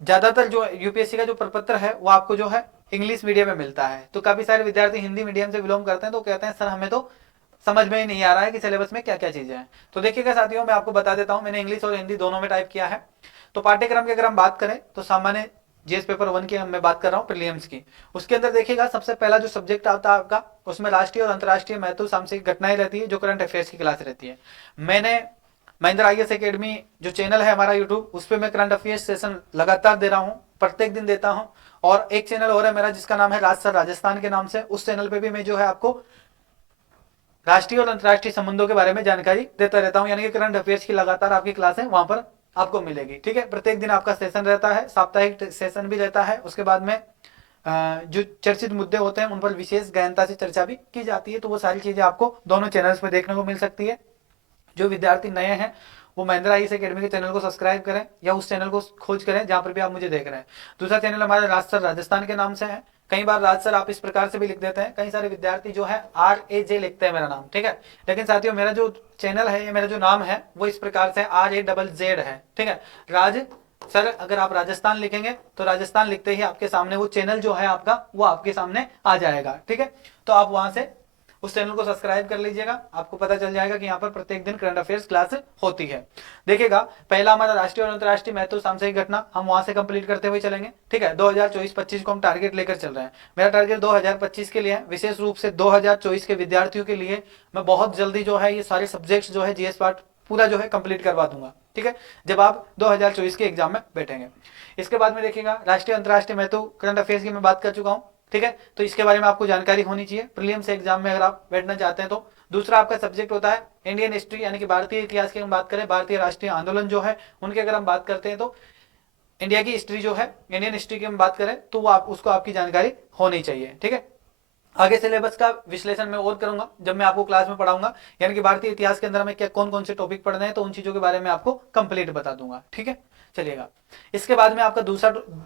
ज्यादातर जो UPSC का जो प्रपत्र है वो आपको जो है इंग्लिश मीडियम में मिलता है। तो काफी सारे विद्यार्थी हिंदी मीडियम से बिलोंग करते हैं, तो कहते हैं सर हमें तो समझ में ही नहीं आ रहा है कि सिलेबस में क्या क्या चीजें हैं। तो देखिएगा साथियों, मैं आपको बता देता हूं, मैंने इंग्लिश और हिंदी दोनों में टाइप किया है। तो पाठ्यक्रम की अगर हम बात करें तो सामान्य GS पेपर 1 की मैं बात कर रहा हूँ, प्रीलिम्स की। उसके अंदर देखिएगा सबसे पहला जो सब्जेक्ट आता है आपका, उसमें राष्ट्रीय और अंतर्राष्ट्रीय महत्व सामसिक घटनाएं रहती है, जो करंट अफेयर्स की क्लास रहती है। मैंने महिंद्रा IAS एकेडमी जो चैनल है हमारा यूट्यूब, उस पर मैं करंट अफेयर्स सेशन लगातार दे रहा हूँ, प्रत्येक दिन देता हूँ। और एक चैनल और है मेरा जिसका नाम है राज सर राजस्थान के नाम से, उस चैनल पे भी मैं जो है आपको राष्ट्रीय और अंतर्राष्ट्रीय संबंधों के बारे में जानकारी देता रहता हूँ, यानी कि करंट अफेयर्स की लगातार आपकी क्लास है, वहां पर आपको मिलेगी, ठीक है। प्रत्येक दिन आपका सेशन रहता है, साप्ताहिक सेशन भी रहता है। उसके बाद में जो चर्चित मुद्दे होते हैं उन पर विशेष गहनता से चर्चा भी की जाती है। तो वो सारी चीजें आपको दोनों चैनल्स पे देखने को मिल सकती है। जो विद्यार्थी नए हैं वो महिंद्रा IAS एकेडमी के चैनल को सब्सक्राइब करें या उस चैनल को खोज करें जहां पर भी आप मुझे देख रहे हैं। दूसरा चैनल हमारा राज सर राजस्थान के नाम से है। कई बार राज सर आप इस प्रकार से भी लिख देते हैं, कई सारे विद्यार्थी जो है RAJ लिखते हैं मेरा नाम, ठीक है। लेकिन साथियों मेरा जो चैनल है, मेरा जो नाम है वो इस प्रकार से RAZZ है, ठीक है। राज सर अगर आप राजस्थान लिखेंगे तो राजस्थान लिखते ही आपके सामने वो चैनल जो है आपका वो आपके सामने आ जाएगा, ठीक है। तो आप वहां से उस चैनल को सब्सक्राइब कर लीजिएगा, आपको पता चल जाएगा कि यहाँ पर प्रत्येक दिन करंट अफेयर्स क्लास होती है। देखिएगा पहला हमारा राष्ट्रीय और अंतर्राष्ट्रीय महत्व सामयिक घटना, हम वहां से कंप्लीट करते हुए चलेंगे, ठीक है। 2024-25 को हम टारगेट लेकर चल रहे हैं। मेरा टारगेट 2025 के लिए है, विशेष रूप से 2024 के विद्यार्थियों के लिए मैं बहुत जल्दी जो है ये सारे सब्जेक्ट्स जो है GS पार्ट पूरा जो है कंप्लीट करवा दूंगा, ठीक है, जब आप 2024 के एग्जाम में बैठेंगे। इसके बाद में देखिएगा राष्ट्रीय अंतर्राष्ट्रीय महत्व करंट अफेयर्स की मैं बात कर चुका हूँ, ठीक है। तो इसके बारे में आपको जानकारी होनी चाहिए प्रीलिम्स एग्जाम में अगर आप बैठना चाहते हैं तो। दूसरा आपका सब्जेक्ट होता है इंडियन हिस्ट्री, यानी कि भारतीय इतिहास की हम बात करें, भारतीय राष्ट्रीय आंदोलन जो है उनके अगर हम बात करते हैं तो इंडिया की हिस्ट्री जो है, इंडियन हिस्ट्री की हम बात करें तो वो आप उसको आपकी जानकारी होनी चाहिए, ठीक है। आगे सिलेबस का विश्लेषण मैं और करूंगा जब मैं आपको क्लास में पढ़ाऊंगा, यानी कि भारतीय इतिहास के अंदर हमें क्या कौन कौन से टॉपिक पढ़ने हैं, तो उन चीजों के बारे में आपको कंप्लीट बता दूंगा, ठीक है। चलिएगा, इसके बाद में आपका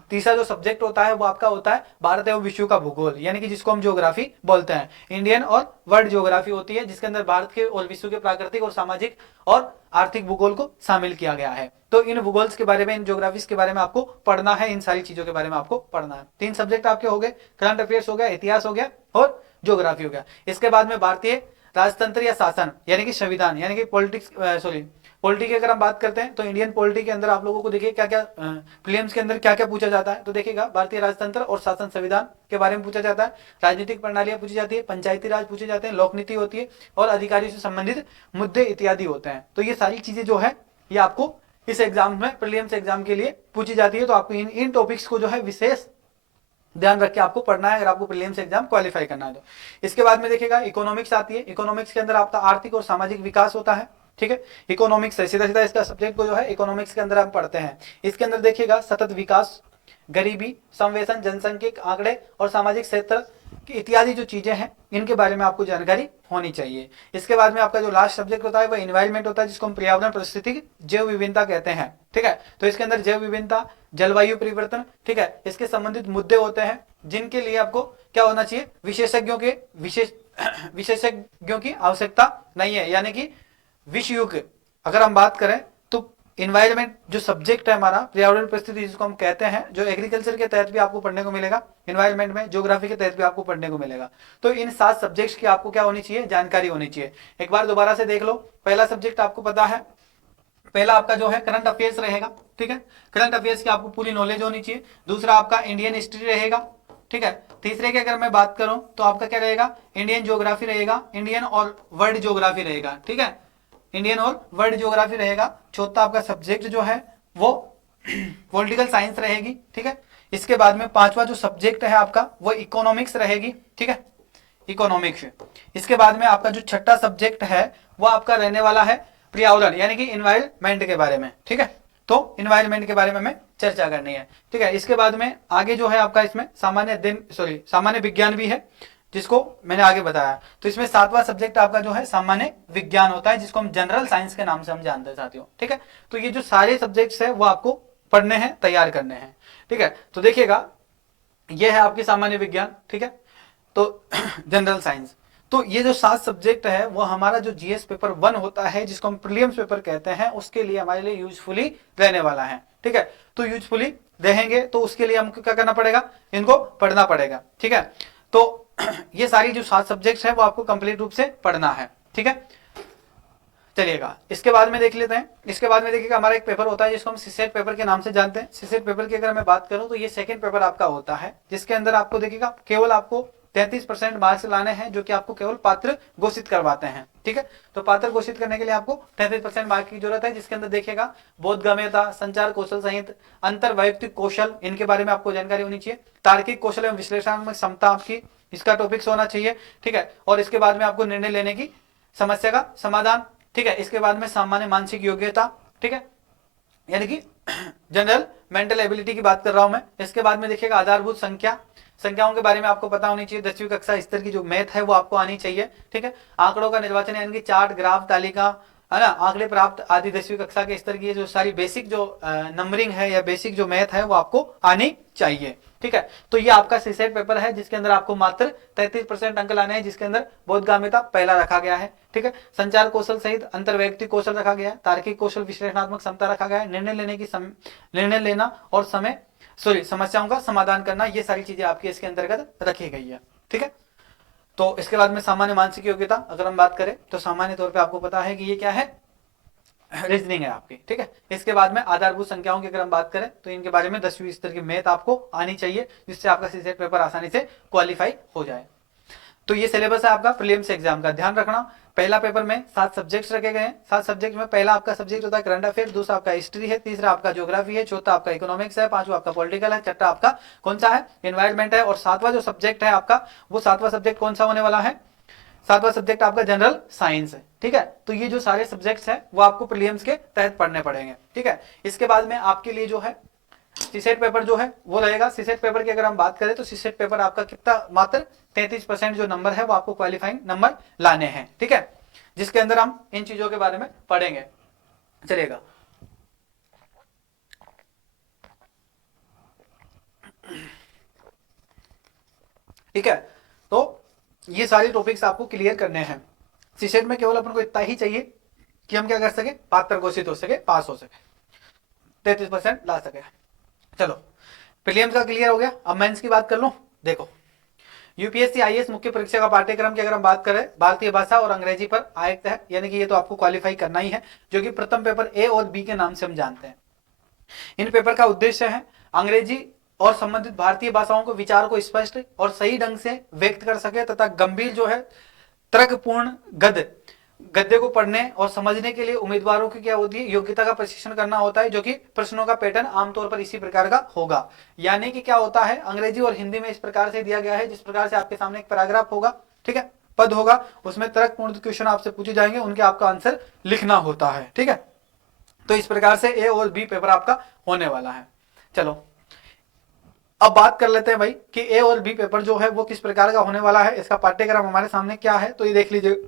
तीसरा जो सब्जेक्ट होता है वो आपका होता है भारत एवं विश्व का भूगोल, यानी कि जिसको हम ज्योग्राफी बोलते हैं। इंडियन और वर्ल्ड ज्योग्राफी होती है, जिसके अंदर भारत के और विश्व के प्राकृतिक और सामाजिक और आर्थिक भूगोल को शामिल किया गया है। तो इन भूगोल्स के बारे में, इन ज्योग्राफीज के बारे में आपको पढ़ना है, इन सारी चीजों के बारे में आपको पढ़ना है। 3 सब्जेक्ट आपके हो गए, करंट अफेयर्स हो गया, इतिहास हो गया और ज्योग्राफी हो गया। इसके बाद में भारतीय राजतंत्र या शासन यानी कि संविधान, यानी कि पॉलिटी की अगर हम बात करते हैं तो इंडियन पॉलिटी के अंदर आप लोगों को देखिए क्या क्या प्रीलिम्स के अंदर क्या क्या पूछा जाता है। तो देखिएगा भारतीय राजतंत्र और शासन संविधान के बारे में पूछा जाता है, राजनीतिक प्रणालियां पूछी जाती है, पंचायती राज पूछे जाते हैं, लोक नीति होती है और अधिकारियों से संबंधित मुद्दे इत्यादि होते हैं। तो ये सारी चीजें जो है ये आपको इस एग्जाम में, प्रीलिम्स एग्जाम के लिए पूछी जाती है। तो आपको इन टॉपिक्स को जो है विशेष ध्यान रख के आपको पढ़ना है अगर आपको प्रीलिम्स एग्जाम क्वालिफाई करना है तो। इसके बाद में देखिएगा इकोनॉमिक्स आती है। इकोनॉमिक्स के अंदर आपका आर्थिक और सामाजिक विकास होता है, ठीक है। इकोनॉमिक्स है, सीधा सीधा इसका सब्जेक्ट को जो है इकोनॉमिक्स के अंदर हम पढ़ते हैं। इसके अंदर देखिएगा सतत विकास गरीबी, संवेशन, जनसंख्यिक आंकड़े और सामाजिक क्षेत्र इत्यादि जो चीजें हैं इनके बारे में आपको जानकारी होनी चाहिए। इसके बाद में आपका जो लास्ट सब्जेक्ट होता है वह एनवायरमेंट होता है, जिसको हम पर्यावरण, परिस्थिति, जैव विविधता कहते हैं। ठीक है, तो इसके अंदर जैव विविधता, जलवायु परिवर्तन, ठीक है, इसके संबंधित मुद्दे होते हैं जिनके लिए आपको क्या होना चाहिए, विशेषज्ञों की आवश्यकता नहीं है। यानी कि विश्व युग अगर हम बात करें तो इन्वायरमेंट जो सब्जेक्ट है हमारा, पर्यावरण परिस्थिति जिसको हम कहते हैं, जो एग्रीकल्चर के तहत भी आपको पढ़ने को मिलेगा, इन्वायरमेंट में ज्योग्राफी के तहत भी आपको पढ़ने को मिलेगा। तो इन 7 सब्जेक्ट्स की आपको क्या होनी चाहिए, जानकारी होनी चाहिए। एक बार दोबारा से देख लो, पहला सब्जेक्ट आपको पता है, पहला आपका जो है करंट अफेयर्स रहेगा। ठीक है, करंट अफेयर्स की आपको पूरी नॉलेज होनी चाहिए। दूसरा आपका इंडियन हिस्ट्री रहेगा। ठीक है, तीसरे की अगर मैं बात करूं तो आपका क्या रहेगा, इंडियन ज्योग्राफी रहेगा, इंडियन और वर्ल्ड ज्योग्राफी रहेगा। ठीक है, इंडियन और वर्ल्ड ज्योग्राफी रहेगा। चौथा आपका सब्जेक्ट जो है वो पॉलिटिकल साइंस रहेगी। ठीक है, इसके बाद में पांचवा जो सब्जेक्ट है आपका वो इकोनॉमिक्स रहेगी। ठीक है, इकोनॉमिक्स। इसके बाद में आपका जो छठा सब्जेक्ट है वो आपका रहने वाला है पर्यावरण, यानी कि इन्वायरमेंट के बारे में। ठीक है, तो इन्वायरमेंट के बारे में हमें चर्चा करनी है। ठीक है, इसके बाद में आगे जो है आपका इसमें सामान्य विज्ञान भी है, जिसको मैंने आगे बताया। तो इसमें 7वां सब्जेक्ट आपका जो है सामान्य विज्ञान होता है, जिसको हम जनरल साइंस के नाम से हम जानते हैं साथियों। ठीक है, तो ये जो सारे सब्जेक्ट्स है वो आपको पढ़ने हैं, तैयार करने हैं। ठीक है, तो देखिएगा ये है आपकी सामान्य विज्ञान। ठीक है, तो जनरल साइंस, तो ये जो 7 सब्जेक्ट है वो हमारा जो जीएस पेपर 1 होता है, जिसको हम प्रीलिम्स पेपर कहते हैं, उसके लिए हमारे लिए यूजफुली रहने वाला है। ठीक है, तो यूजफुली रहेंगे तो उसके लिए हमको क्या करना पड़ेगा, इनको पढ़ना पड़ेगा। ठीक है, तो ये सारी जो 7 सब्जेक्ट्स हैं वो आपको कंप्लीट रूप से पढ़ना है। ठीक है, चलिएगा इसके बाद में देख लेते हैं। इसके बाद में देखिएगा हमारा एक पेपर होता है जिसको हम सीसेट पेपर के नाम से जानते हैं। सीसेट पेपर की अगर मैं बात करूं तो ये सेकंड पेपर आपका होता है, जिसके अंदर आपको देखिएगा केवल आपको 33% मार्क्स लाने हैं, जो कि आपको केवल पात्र घोषित करवाते हैं। ठीक है, तो पात्र घोषित करने के लिए आपको 33% मार्क्स की जरूरत है, जिसके अंदर देखिएगा बोधगम्यता, संचार कौशल सहित अंतर वैयक्तिक कौशल, इनके बारे में आपको जानकारी होनी चाहिए। तार्किक कौशल एवं विश्लेषणात्मक क्षमता आपकी, इसका टॉपिक्स होना चाहिए। ठीक है, और इसके बाद में आपको निर्णय लेने की समस्या का समाधान। ठीक है, इसके बाद में सामान्य मानसिक योग्यता। ठीक है, यानी कि जनरल मेंटल एबिलिटी की बात कर रहा हूं मैं। इसके बाद में देखिएगा आधारभूत संख्याओं के बारे में आपको पता होनी चाहिए। 10वीं कक्षा स्तर की जो मैथ है वो आपको आनी चाहिए। ठीक है, आंकड़ों का निर्वाचन यानी कि चार्ट, ग्राफ, तालिका, है ना, आंकड़े प्राप्त आदि 10वीं कक्षा के स्तर की जो सारी बेसिक जो नंबरिंग है या बेसिक जो मैथ है वो आपको आनी चाहिए। ठीक है, तो ये आपका सीसेट पेपर है, जिसके अंदर आपको मात्र 33% अंक लाने हैं, जिसके अंदर बोधगम्यता पहला रखा गया है। ठीक है, संचार कौशल सहित अंतर वैयक्तिक कौशल रखा गया है, तार्किक कौशल, विश्लेषणात्मक क्षमता रखा गया है, निर्णय लेना और समस्याओं का समाधान करना, ये सारी चीजें आपकी इसके अंतर्गत रखी गई है। ठीक है, तो इसके बाद में सामान्य मानसिक योग्यता अगर हम बात करें तो सामान्य तौर पे आपको पता है कि ये क्या है, रीजनिंग है आपकी। ठीक है, इसके बाद में आधारभूत संख्याओं की अगर हम बात करें तो इनके बारे में 10वीं स्तर की मैथ आपको आनी चाहिए, जिससे आपका सीसेट पेपर आसानी से क्वालिफाई हो जाए। तो ये सिलेबस है आपका प्रीलिम्स एग्जाम का। ध्यान रखना, पहला पेपर में 7 सब्जेक्ट्स रखे गए हैं। 7 सब्जेक्ट में पहला आपका सब्जेक्ट होता है करंट अफेयर, दूसरा आपका हिस्ट्री है, तीसरा आपका ज्योग्राफी है, चौथा आपका इकोनॉमिक्स है, पांचवा आपका पॉलिटिकल है, छठा आपका कौन सा है, एनवायरमेंट है, और 7वां जो सब्जेक्ट है आपका वो 7वां सब्जेक्ट कौन सा होने वाला है, 7वां सब्जेक्ट आपका जनरल साइंस है। ठीक है, तो ये जो सारे सब्जेक्ट्स हैं वो आपको प्रीलिम्स के तहत पढ़ने पड़ेंगे। ठीक है, इसके बाद में आपके लिए जो है सीसेट पेपर जो है वो रहेगा। सीसेट पेपर की अगर हम बात करें तो सीसेट पेपर आपका कितना, मात्र 33% जो नंबर है वो आपको क्वालिफाइंग नंबर लाने हैं। ठीक है, जिसके अंदर हम इन चीजों के बारे में पढ़ेंगे। चलिएगा, ठीक है, तो ये सारे टॉपिक्स आपको क्लियर करने हैं। सीसेट में केवल अपन को इतना ही चाहिए कि हम क्या कर सके, पात्र घोषित हो सके, पास हो सके, 33% ला सके। चलो, प्रीलिम्स का क्लियर हो गया। अब मेंस की बात कर लो। देखो, यूपीएससी आईएएस मुख्य परीक्षा का पाठ्यक्रम की अगर हम बात करें, भारतीय भाषा और अंग्रेजी पर आयुक्त है, यानी कि ये तो आपको क्वालिफाई करना ही है, जो कि प्रथम पेपर ए और बी के नाम से हम जानते हैं। इन पेपर का उद्देश्य है अंग्रेजी और संबंधित भारतीय भाषाओं को विचार को स्पष्ट और सही ढंग से व्यक्त कर सके, तथा गंभीर जो है तर्कपूर्ण गद्य को पढ़ने और समझने के लिए उम्मीदवारों की क्या होती है, योग्यता का प्रशिक्षण करना होता है, जो कि प्रश्नों का पैटर्न आमतौर पर इसी प्रकार का होगा। यानी कि क्या होता है, अंग्रेजी और हिंदी में इस प्रकार से दिया गया है, जिस प्रकार से आपके सामने एक पैराग्राफ होगा, ठीक है, पद होगा, उसमें तर्कपूर्ण क्वेश्चन आपसे पूछे जाएंगे, उनके आपका आंसर लिखना होता है। ठीक है, तो इस प्रकार से ए और बी पेपर आपका होने वाला है। चलो, अब बात कर लेते हैं भाई कि ए और बी पेपर जो है वो किस प्रकार का होने वाला है, इसका पाठ्यक्रम हमारे सामने क्या है, तो ये देख लीजिए।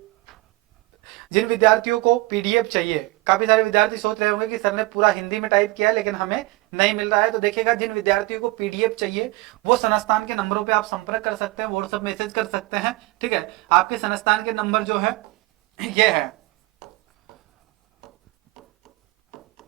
जिन विद्यार्थियों को पीडीएफ चाहिए, काफी सारे विद्यार्थी सोच रहे होंगे कि सर ने पूरा हिंदी में टाइप किया है लेकिन हमें नहीं मिल रहा है, तो देखिएगा जिन विद्यार्थियों को पीडीएफ चाहिए वो संस्थान के नंबरों पे आप संपर्क कर सकते हैं, व्हाट्सएप मैसेज कर सकते हैं, ठीक है। आपके संस्थान के नंबर जो है ये है,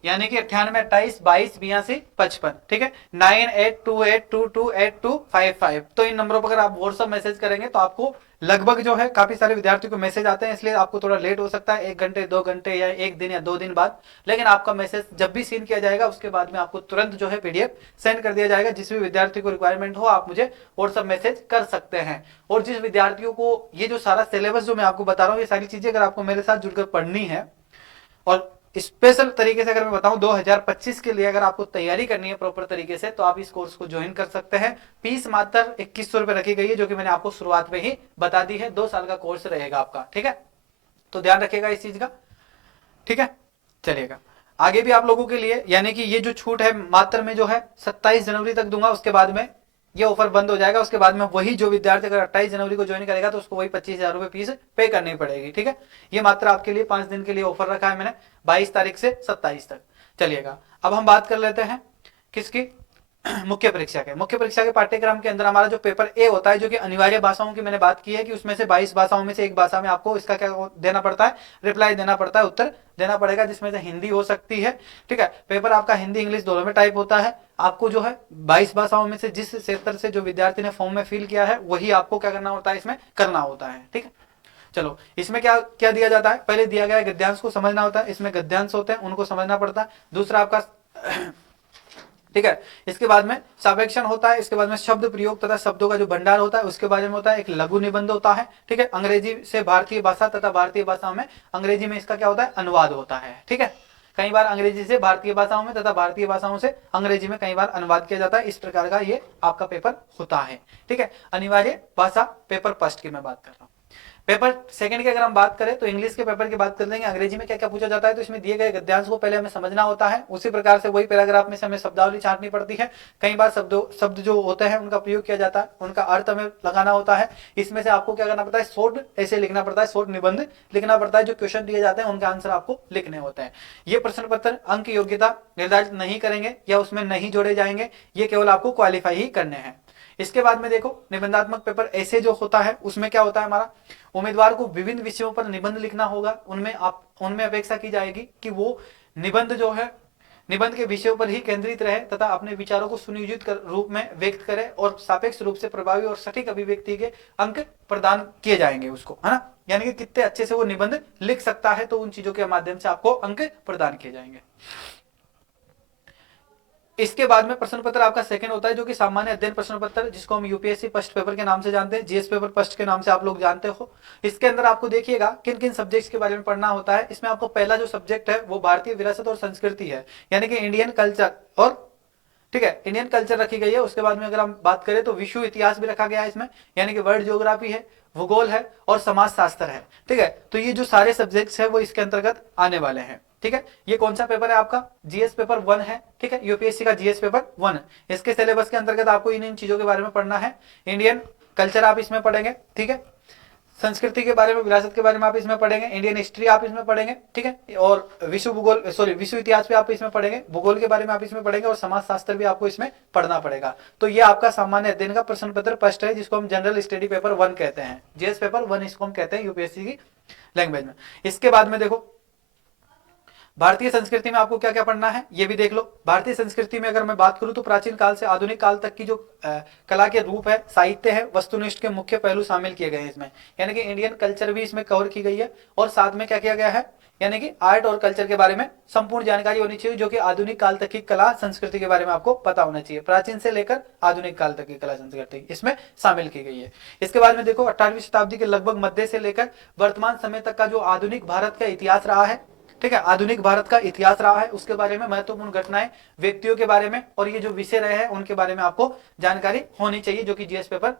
यानी कि 9828228255, ठीक है, 9828228255। तो इन नंबरों पर अगर आप व्हाट्सएप मैसेज करेंगे तो आपको लगभग जो है काफी सारे विद्यार्थियों को मैसेज आते हैं, इसलिए आपको थोड़ा लेट हो सकता है, 1 घंटे 2 घंटे या 1 दिन या 2 दिन बाद, लेकिन आपका मैसेज जब भी सीन किया जाएगा उसके बाद में आपको तुरंत जो है पीडीएफ सेंड कर दिया जाएगा। जिस भी विद्यार्थी को रिक्वायरमेंट हो आप मुझे व्हाट्सएप मैसेज कर सकते हैं। और जिस विद्यार्थियों को ये जो सारा सिलेबस जो मैं आपको बता रहा हूँ, ये सारी चीजें अगर आपको मेरे साथ जुड़कर पढ़नी है और स्पेशल तरीके से अगर मैं बताऊं 2025 के लिए अगर आपको तैयारी करनी है प्रॉपर तरीके से, तो आप इस कोर्स को ज्वाइन कर सकते हैं। फीस मात्र 2100 रुपए रखी गई है, जो कि मैंने आपको शुरुआत में ही बता दी है। 2 साल का कोर्स रहेगा आपका, ठीक है, तो ध्यान रखिएगा इस चीज का, ठीक है। चलिएगा आगे भी आप लोगों के लिए, यानी कि ये जो छूट है मात्र में जो है 27 जनवरी तक दूंगा, उसके बाद में ये ऑफर बंद हो जाएगा। उसके बाद में वही जो विद्यार्थी अगर 28 जनवरी को ज्वाइन करेगा तो उसको वही 25,000 रुपए फीस पे करनी पड़ेगी, ठीक है। ये मात्र आपके लिए 5 दिन के लिए ऑफर रखा है मैंने, 22 तारीख से 27 तक। चलिएगा अब हम बात कर लेते हैं किसकी, मुख्य परीक्षा के। मुख्य परीक्षा के पाठ्यक्रम के अंदर हमारा जो पेपर ए होता है, जो कि अनिवार्य भाषाओं की मैंने बात की है कि उसमें से 22 भाषाओं में से एक भाषा में आपको इसका क्या देना पड़ता है, रिप्लाई देना पड़ता है, उत्तर देना पड़ेगा, जिसमें से हिंदी हो सकती है, ठीक है। पेपर आपका हिंदी इंग्लिश दोनों में टाइप होता है। आपको जो है 22 भाषाओं में से जिस क्षेत्र से जो विद्यार्थी ने फॉर्म में फिल किया है वही आपको क्या करना होता है, इसमें करना होता है, ठीक है। चलो इसमें क्या क्या दिया जाता है, पहले दिया गया गद्यांश को समझना होता है, इसमें गद्यांश होते हैं उनको समझना पड़ता है। दूसरा आपका ठीक है, इसके बाद में सापेक्षण होता है, इसके बाद में शब्द प्रयोग तथा शब्दों का जो भंडार होता है उसके बारे में होता है। एक लघु निबंध होता है, ठीक है, अंग्रेजी से भारतीय भाषा तथा भारतीय भाषा में अंग्रेजी में इसका क्या होता है, अनुवाद होता है, ठीक है। कई बार अंग्रेजी से भारतीय भाषाओं में तथा भारतीय भाषाओं से अंग्रेजी में कई बार अनुवाद किया जाता है। इस प्रकार का ये आपका पेपर होता है, ठीक है। अनिवार्य भाषा पेपर फर्स्ट की मैं बात कर रहा हूँ। पेपर सेकंड की अगर हम बात करें तो इंग्लिश के पेपर की बात कर लेंगे। अंग्रेजी में क्या क्या पूछा जाता है, तो इसमें दिए गए गद्यांश को पहले हमें समझना होता है, उसी प्रकार से वही पैराग्राफ में से हमें शब्दावली छांटनी पड़ती है। कई बार शब्द जो होते हैं उनका प्रयोग किया जाता है, उनका अर्थ हमें लगाना होता है। इसमें से आपको क्या करना पड़ता है, शॉर्ट ऐसे लिखना पड़ता है, शॉर्ट निबंध लिखना पड़ता है। जो क्वेश्चन दिए जाते हैं उनका आंसर आपको लिखने होते हैं। ये प्रश्न पत्र अंक योग्यता निर्धारित नहीं करेंगे या उसमें नहीं जोड़े जाएंगे, ये केवल आपको क्वालिफाई ही करने हैं। इसके बाद में देखो निबंधात्मक पेपर ऐसे जो होता है उसमें क्या होता है, हमारा उम्मीदवार को विभिन्न विषयों पर निबंध लिखना होगा। उनमें अपेक्षा की जाएगी कि वो निबंध जो है निबंध के विषयों पर ही केंद्रित रहे तथा अपने विचारों को सुनियोजित रूप में व्यक्त करे और सापेक्ष रूप से प्रभावी और सटीक अभिव्यक्ति के अंक प्रदान किए जाएंगे उसको, है ना। यानी कि कितने अच्छे से वो निबंध लिख सकता है, तो उन चीजों के माध्यम से आपको अंक प्रदान किए जाएंगे। इसके बाद में प्रश्न पत्र आपका सेकंड होता है, जो कि सामान्य अध्ययन प्रश्न पत्र, जिसको हम यूपीएससी फर्स्ट पेपर के नाम से जानते हैं, जीएस पेपर फर्स्ट के नाम से आप लोग जानते हो। इसके अंदर आपको देखिएगा किन किन सब्जेक्ट्स के बारे में पढ़ना होता है। इसमें आपको पहला जो सब्जेक्ट है वो भारतीय विरासत और संस्कृति है, यानी कि इंडियन कल्चर, और ठीक है इंडियन कल्चर रखी गई है। उसके बाद में अगर हम बात करें तो विश्व इतिहास भी रखा गया है इसमें, यानी कि वर्ल्ड ज्योग्राफी है, भूगोल है और समाज शास्त्र है, ठीक है। तो ये जो सारे सब्जेक्ट्स है वो इसके अंतर्गत आने वाले हैं, ठीक है। ये कौन सा पेपर है आपका, जीएस पेपर 1 है, ठीक है, यूपीएससी का जीएस पेपर 1। इसके सिलेबस के अंतर्गत आपको इन चीजों के बारे में पढ़ना है। इंडियन कल्चर आप इसमें पढ़ेंगे, ठीक है, संस्कृति के बारे में, विरासत के बारे में आप इसमें पढ़ेंगे, इंडियन हिस्ट्री आप इसमें पढ़ेंगे, ठीक है, और विश्व इतिहास भी आप इसमें पढ़ेंगे, भूगोल के बारे में आप इसमें पढ़ेंगे और समाज शास्त्र भी आपको इसमें पढ़ना पड़ेगा। तो ये आपका सामान्य अध्ययन का प्रश्न पत्र फर्स्ट है, जिसको हम जनरल स्टडी पेपर 1 कहते हैं, जीएस पेपर 1 इसको हम कहते हैं यूपीएससी की लैंग्वेज में। इसके बाद में देखो भारतीय संस्कृति में आपको क्या क्या पढ़ना है ये भी देख लो। भारतीय संस्कृति में अगर मैं बात करूं तो प्राचीन काल से आधुनिक काल तक की जो कला के रूप है, साहित्य है, वस्तुनिष्ठ के मुख्य पहलू शामिल किए गए हैं इसमें, यानी कि इंडियन कल्चर भी इसमें कवर की गई है। और साथ में क्या किया गया है, यानी कि आर्ट और कल्चर के बारे में संपूर्ण जानकारी होनी चाहिए, जो कि आधुनिक काल तक की कला संस्कृति के बारे में आपको पता होना चाहिए। प्राचीन से लेकर आधुनिक काल तक की कला संस्कृति इसमें शामिल की गई है। इसके बाद में देखो 18वीं शताब्दी के लगभग मध्य से लेकर वर्तमान समय तक का जो आधुनिक भारत का इतिहास रहा है, ठीक है, आधुनिक भारत का इतिहास रहा है, उसके बारे में महत्वपूर्ण घटनाएं, व्यक्तियों के बारे में और ये जो विषय रहे हैं उनके बारे में आपको जानकारी होनी चाहिए, जो कि जीएस पेपर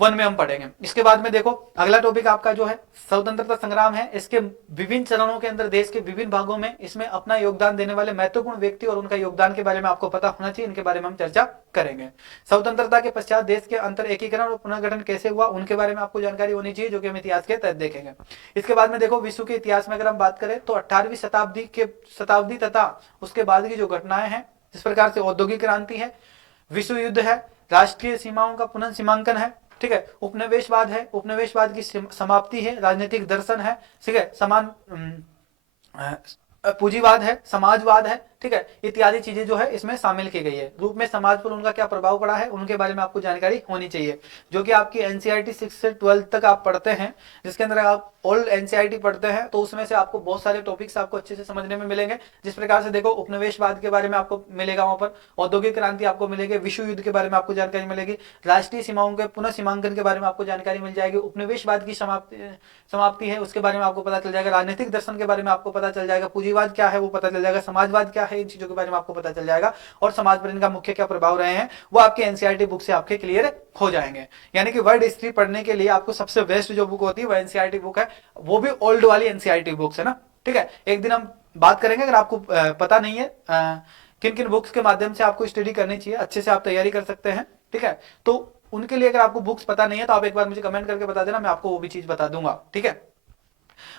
वन में हम पढ़ेंगे। इसके बाद में देखो अगला टॉपिक आपका जो है स्वतंत्रता संग्राम है। इसके विभिन्न चरणों के अंदर देश के विभिन्न भागों में इसमें अपना योगदान देने वाले महत्वपूर्ण व्यक्ति और उनका योगदान के बारे में आपको पता होना चाहिए, इनके बारे में हम चर्चा करेंगे। स्वतंत्रता के पश्चात देश के अंतर एकीकरण और पुनर्गठन कैसे हुआ उनके बारे में आपको जानकारी होनी चाहिए, जो कि हम इतिहास के तहत देखेंगे। इसके बाद में देखो विश्व के इतिहास में अगर हम बात करें तो 18वीं शताब्दी तथा उसके बाद की जो घटनाएं हैं, जिस प्रकार से औद्योगिक क्रांति है, विश्व युद्ध है, राष्ट्रीय सीमाओं का पुनर्सीमांकन है, ठीक है, उपनिवेशवाद है, उपनिवेशवाद की समाप्ति है, राजनीतिक दर्शन है, ठीक है, समान पूंजीवाद है, समाजवाद है, ठीक है, इत्यादि चीजें जो है इसमें शामिल की गई है। रूप में समाज पर उनका क्या प्रभाव पड़ा है उनके बारे में आपको जानकारी होनी चाहिए, जो कि आपकी एनसीईआरटी 6 से 12 तक आप पढ़ते हैं, जिसके अंदर आप ओल्ड एनसीईआरटी पढ़ते हैं तो उसमें से आपको बहुत सारे टॉपिक्स आपको अच्छे से समझने में मिलेंगे। जिस प्रकार से देखो उपनिवेशवाद के बारे में आपको मिलेगा, वहां पर औद्योगिक क्रांति आपको मिलेगी, विश्व युद्ध के बारे में आपको जानकारी मिलेगी, राष्ट्रीय सीमाओं के पुनः सीमांकन के बारे में आपको जानकारी मिल जाएगी, उपनिवेशवाद की समाप्ति है उसके बारे में आपको पता चल जाएगा, राजनीतिक दर्शन के बारे में आपको पता चल जाएगा, पूंजीवाद क्या है वो पता चल जाएगा, समाजवाद क्या है, इन चीजों के बारे में आपको पता चल जाएगा, और समाज पर इनका मुख्य क्या प्रभाव रहे हैं वो आपके एनसीईआरटी बुक से आपके क्लियर हो जाएंगे। यानी कि वर्ल्ड हिस्ट्री पढ़ने के लिए आपको सबसे बेस्ट जो बुक होती है वो एनसीईआरटी बुक है, वो भी ओल्ड वाली एनसीईआरटी बुक्स है ना, ठीक है। एक दिन हम बात करेंगे, अगर आपको पता नहीं है किन किन बुक्स के माध्यम से आपको स्टडी करनी चाहिए, अच्छे से आप तैयारी कर सकते हैं, ठीक है, तो उनके लिए अगर आपको बुक्स पता नहीं है तो आप एक बार मुझे कमेंट करके बता देना, मैं आपको वो भी चीज बता दूंगा, ठीक है।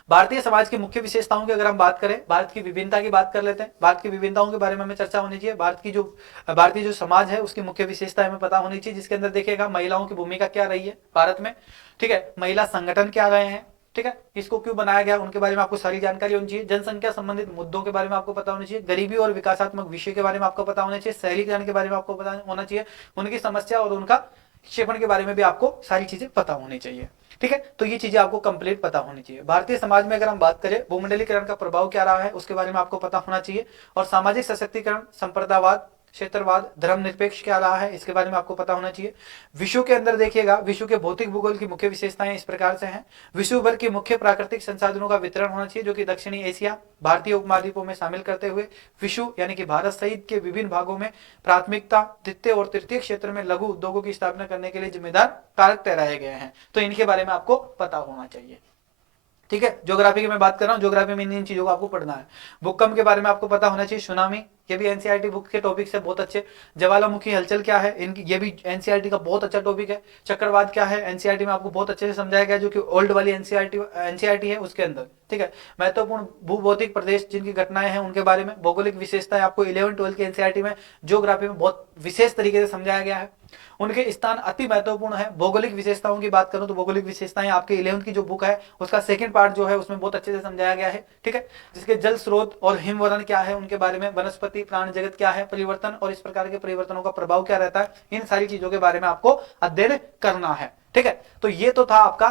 भारतीय समाज की मुख्य विशेषताओं की अगर हम बात करें, भारत की विभिन्नता की बात कर लेते हैं। भारत की विभिन्नताओं के बारे में हमें चर्चा होनी चाहिए। भारतीय जो समाज है उसकी मुख्य विशेषता हमें पता होनी चाहिए, जिसके अंदर देखिएगा महिलाओं की भूमिका क्या रही है भारत में, ठीक है, महिला संगठन क्या रहे हैं, ठीक है, इसको क्यों बनाया गया उनके बारे में आपको सारी जानकारी होनी चाहिए। जनसंख्या संबंधित मुद्दों के बारे में आपको पता होना चाहिए, गरीबी और विकासात्मक विषय के बारे में आपको पता होना चाहिए, शहरीकरण के बारे में आपको पता होना चाहिए, उनकी समस्या और उनका क्षेपण के बारे में भी आपको सारी चीजें पता होनी चाहिए, ठीक है। तो ये चीजें आपको कंप्लीट पता होनी चाहिए। भारतीय समाज में अगर हम बात करें भूमंडलीकरण का प्रभाव क्या रहा है उसके बारे में आपको पता होना चाहिए, और सामाजिक सशक्तिकरण, संप्रदायवाद, क्षेत्रवाद, धर्मनिरपेक्ष क्या रहा है इसके बारे में आपको पता होना चाहिए। विश्व के अंदर देखिएगा विश्व के भौतिक भूगोल की मुख्य विशेषताएं इस प्रकार से हैं। विश्व भर के मुख्य प्राकृतिक संसाधनों का वितरण होना चाहिए, जो कि दक्षिणी एशिया, भारतीय उपमहाद्वीपों में शामिल करते हुए विश्व यानी कि भारत सहित के विभिन्न भागों में प्राथमिकता, द्वितीय और तृतीय क्षेत्र में लघु उद्योगों की स्थापना करने के लिए जिम्मेदार कारक ठहराए गए हैं, तो इनके बारे में आपको पता होना चाहिए, ठीक है। ज्योग्राफी की मैं बात कर रहा हूँ, ज्योग्राफी में इन चीजों को आपको पढ़ना है। भूकंप के बारे में आपको पता होना चाहिए, सुनामी, ये भी एनसीईआरटी बुक के टॉपिक से बहुत अच्छे। ज्वालामुखी हलचल क्या है, इनकी ये भी एनसीईआरटी का बहुत अच्छा टॉपिक है। चक्रवात क्या है एनसीईआरटी में आपको बहुत अच्छे से समझाया गया, जो कि ओल्ड वाली एनसीईआरटी है उसके अंदर, ठीक है। महत्वपूर्ण भूभौतिक प्रदेश जिनकी घटनाएं हैं उनके बारे में, भौगोलिक विशेषताएं आपको 11-12 के एनसीईआरटी में ज्योग्राफी में बहुत विशेष तरीके से समझाया गया है। उनके स्थान अति महत्वपूर्ण है। भौगोलिक विशेषताओं की बात करूं तो भौगोलिक विशेषताएं आपके 11th की जो बुक है उसका सेकंड पार्ट जो है उसमें बहुत अच्छे से समझाया गया है, ठीक है। जिसके जल स्रोत और हिमवरण क्या है उनके बारे में, वनस्पति प्राण जगत क्या है, परिवर्तन और इस प्रकार के परिवर्तनों का प्रभाव क्या रहता है, इन सारी चीजों के बारे में आपको अध्ययन करना है, ठीक है। तो ये तो था आपका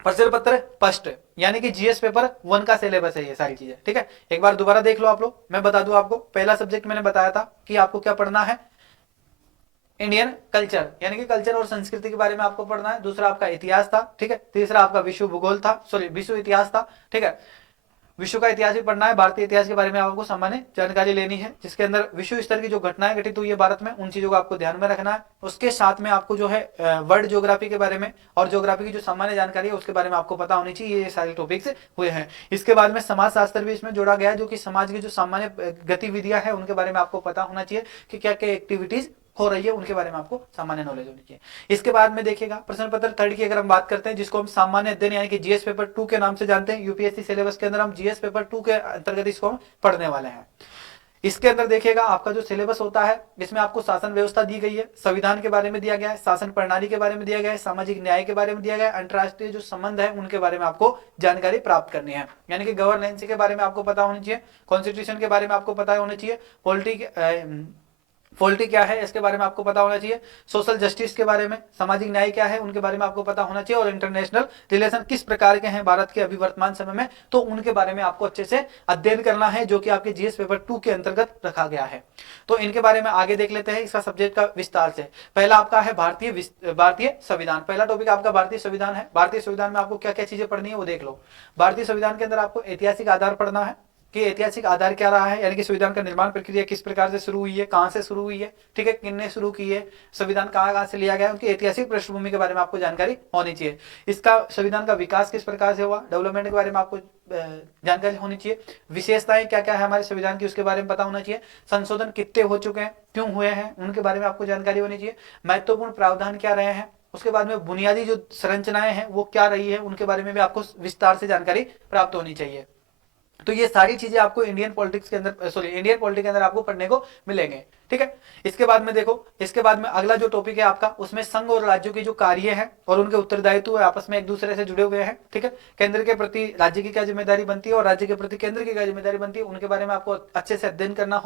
प्रश्न पत्र फर्स्ट, यानी कि जीएस पेपर 1 का सिलेबस है ये सारी चीजें, ठीक है। एक बार दोबारा देख लो आप लोग, मैं बता दूं आपको। पहला सब्जेक्ट मैंने बताया था कि आपको क्या पढ़ना है, इंडियन कल्चर यानी कि कल्चर और संस्कृति के बारे में आपको पढ़ना है। दूसरा आपका इतिहास था, ठीक है। तीसरा आपका विश्व भूगोल था, सॉरी विश्व इतिहास था, ठीक है। विश्व का इतिहास भी पढ़ना है, भारतीय इतिहास के बारे में आपको सामान्य जानकारी लेनी है, जिसके अंदर विश्व स्तर की जो घटनाएं घटित हुई है भारत में उन चीजों को आपको ध्यान में रखना है। उसके साथ में आपको जो है वर्ल्ड ज्योग्राफी के बारे में और ज्योग्राफी की जो सामान्य जानकारी है उसके बारे में आपको पता होनी चाहिए। ये सारे टॉपिक्स हुए हैं। इसके बाद में समाज शास्त्र भी इसमें जोड़ा गया है, जो कि समाज की जो सामान्य गतिविधियां हैं उनके बारे में आपको पता होना चाहिए कि क्या क्या एक्टिविटीज हो रही है, उनके बारे में आपको सामान्य नॉलेज होनी चाहिए। इसके बाद में देखिएगा प्रश्न पत्र 3 की अगर हम बात करते हैं, जिसको हम सामान्य अध्ययन यानी कि जीएस पेपर 2 के नाम से जानते हैं। यूपीएससी सिलेबस के अंदर हम जीएस पेपर 2 के अंतर्गत इसको हम पढ़ने वाले हैं। इसके अंदर देखिएगा आपका जो सिलेबस होता है इसमें आपको शासन व्यवस्था दी गई है, संविधान के बारे में दिया गया है, शासन प्रणाली के बारे में दिया गया है, सामाजिक न्याय के बारे में दिया गया है, अंतर्राष्ट्रीय जो संबंध है उनके बारे में आपको जानकारी प्राप्त करनी है, यानी कि गवर्नेंस के बारे में आपको पता होनी चाहिए, कॉन्स्टिट्यूशन के बारे में आपको पता होना चाहिए, पॉलिटी क्या है इसके बारे में आपको पता होना चाहिए, सोशल जस्टिस के बारे में, सामाजिक न्याय क्या है उनके बारे में आपको पता होना चाहिए, और इंटरनेशनल रिलेशन किस प्रकार के हैं भारत के अभी वर्तमान समय में, तो उनके बारे में आपको अच्छे से अध्ययन करना है, जो कि आपके जीएस पेपर 2 के अंतर्गत रखा गया है। तो इनके बारे में आगे देख लेते हैं इसका सब्जेक्ट का विस्तार से। पहला आपका है भारतीय संविधान। पहला टॉपिक आपका भारतीय संविधान है। भारतीय संविधान में आपको क्या क्या चीजें पढ़नी है वो देख लो। भारतीय संविधान के अंदर आपको ऐतिहासिक आधार पढ़ना है कि ऐतिहासिक आधार क्या रहा है, यानी कि संविधान का निर्माण प्रक्रिया किस प्रकार से शुरू हुई है, कहां से शुरू हुई है, ठीक है, किसने शुरू की है, संविधान कहां से लिया गया है, उनकी ऐतिहासिक पृष्ठभूमि के बारे में आपको जानकारी होनी चाहिए। इसका संविधान का विकास किस प्रकार से हुआ, डेवलपमेंट के बारे में आपको जानकारी होनी चाहिए। विशेषताएं क्या क्या है हमारे संविधान की, उसके बारे में पता होना चाहिए। संशोधन कितने हो चुके हैं, क्यों हुए हैं, उनके बारे में आपको जानकारी होनी चाहिए। महत्वपूर्ण प्रावधान क्या रहे हैं, उसके बाद में बुनियादी जो संरचनाएं हैं वो क्या रही है, उनके बारे में भी आपको विस्तार से जानकारी प्राप्त होनी चाहिए। तो ये सारी चीजें आपको इंडियन पॉलिटिक्स के अंदर, सॉरी, इंडियन पॉलिटिक्स के अंदर आपको पढ़ने को मिलेंगे, ठीक है। इसके बाद में देखो, इसके बाद में अगला जो टॉपिक है आपका, उसमें संघ और राज्यों की जो कार्य है और उनके उत्तरदायित्व है आपस में एक दूसरे से जुड़े हुए हैं, ठीक है। केंद्र के प्रति राज्य की क्या जिम्मेदारी बनती है और राज्य के प्रति केंद्र की क्या जिम्मेदारी बनती है, उनके बारे में आपको अच्छे से अध्ययन करना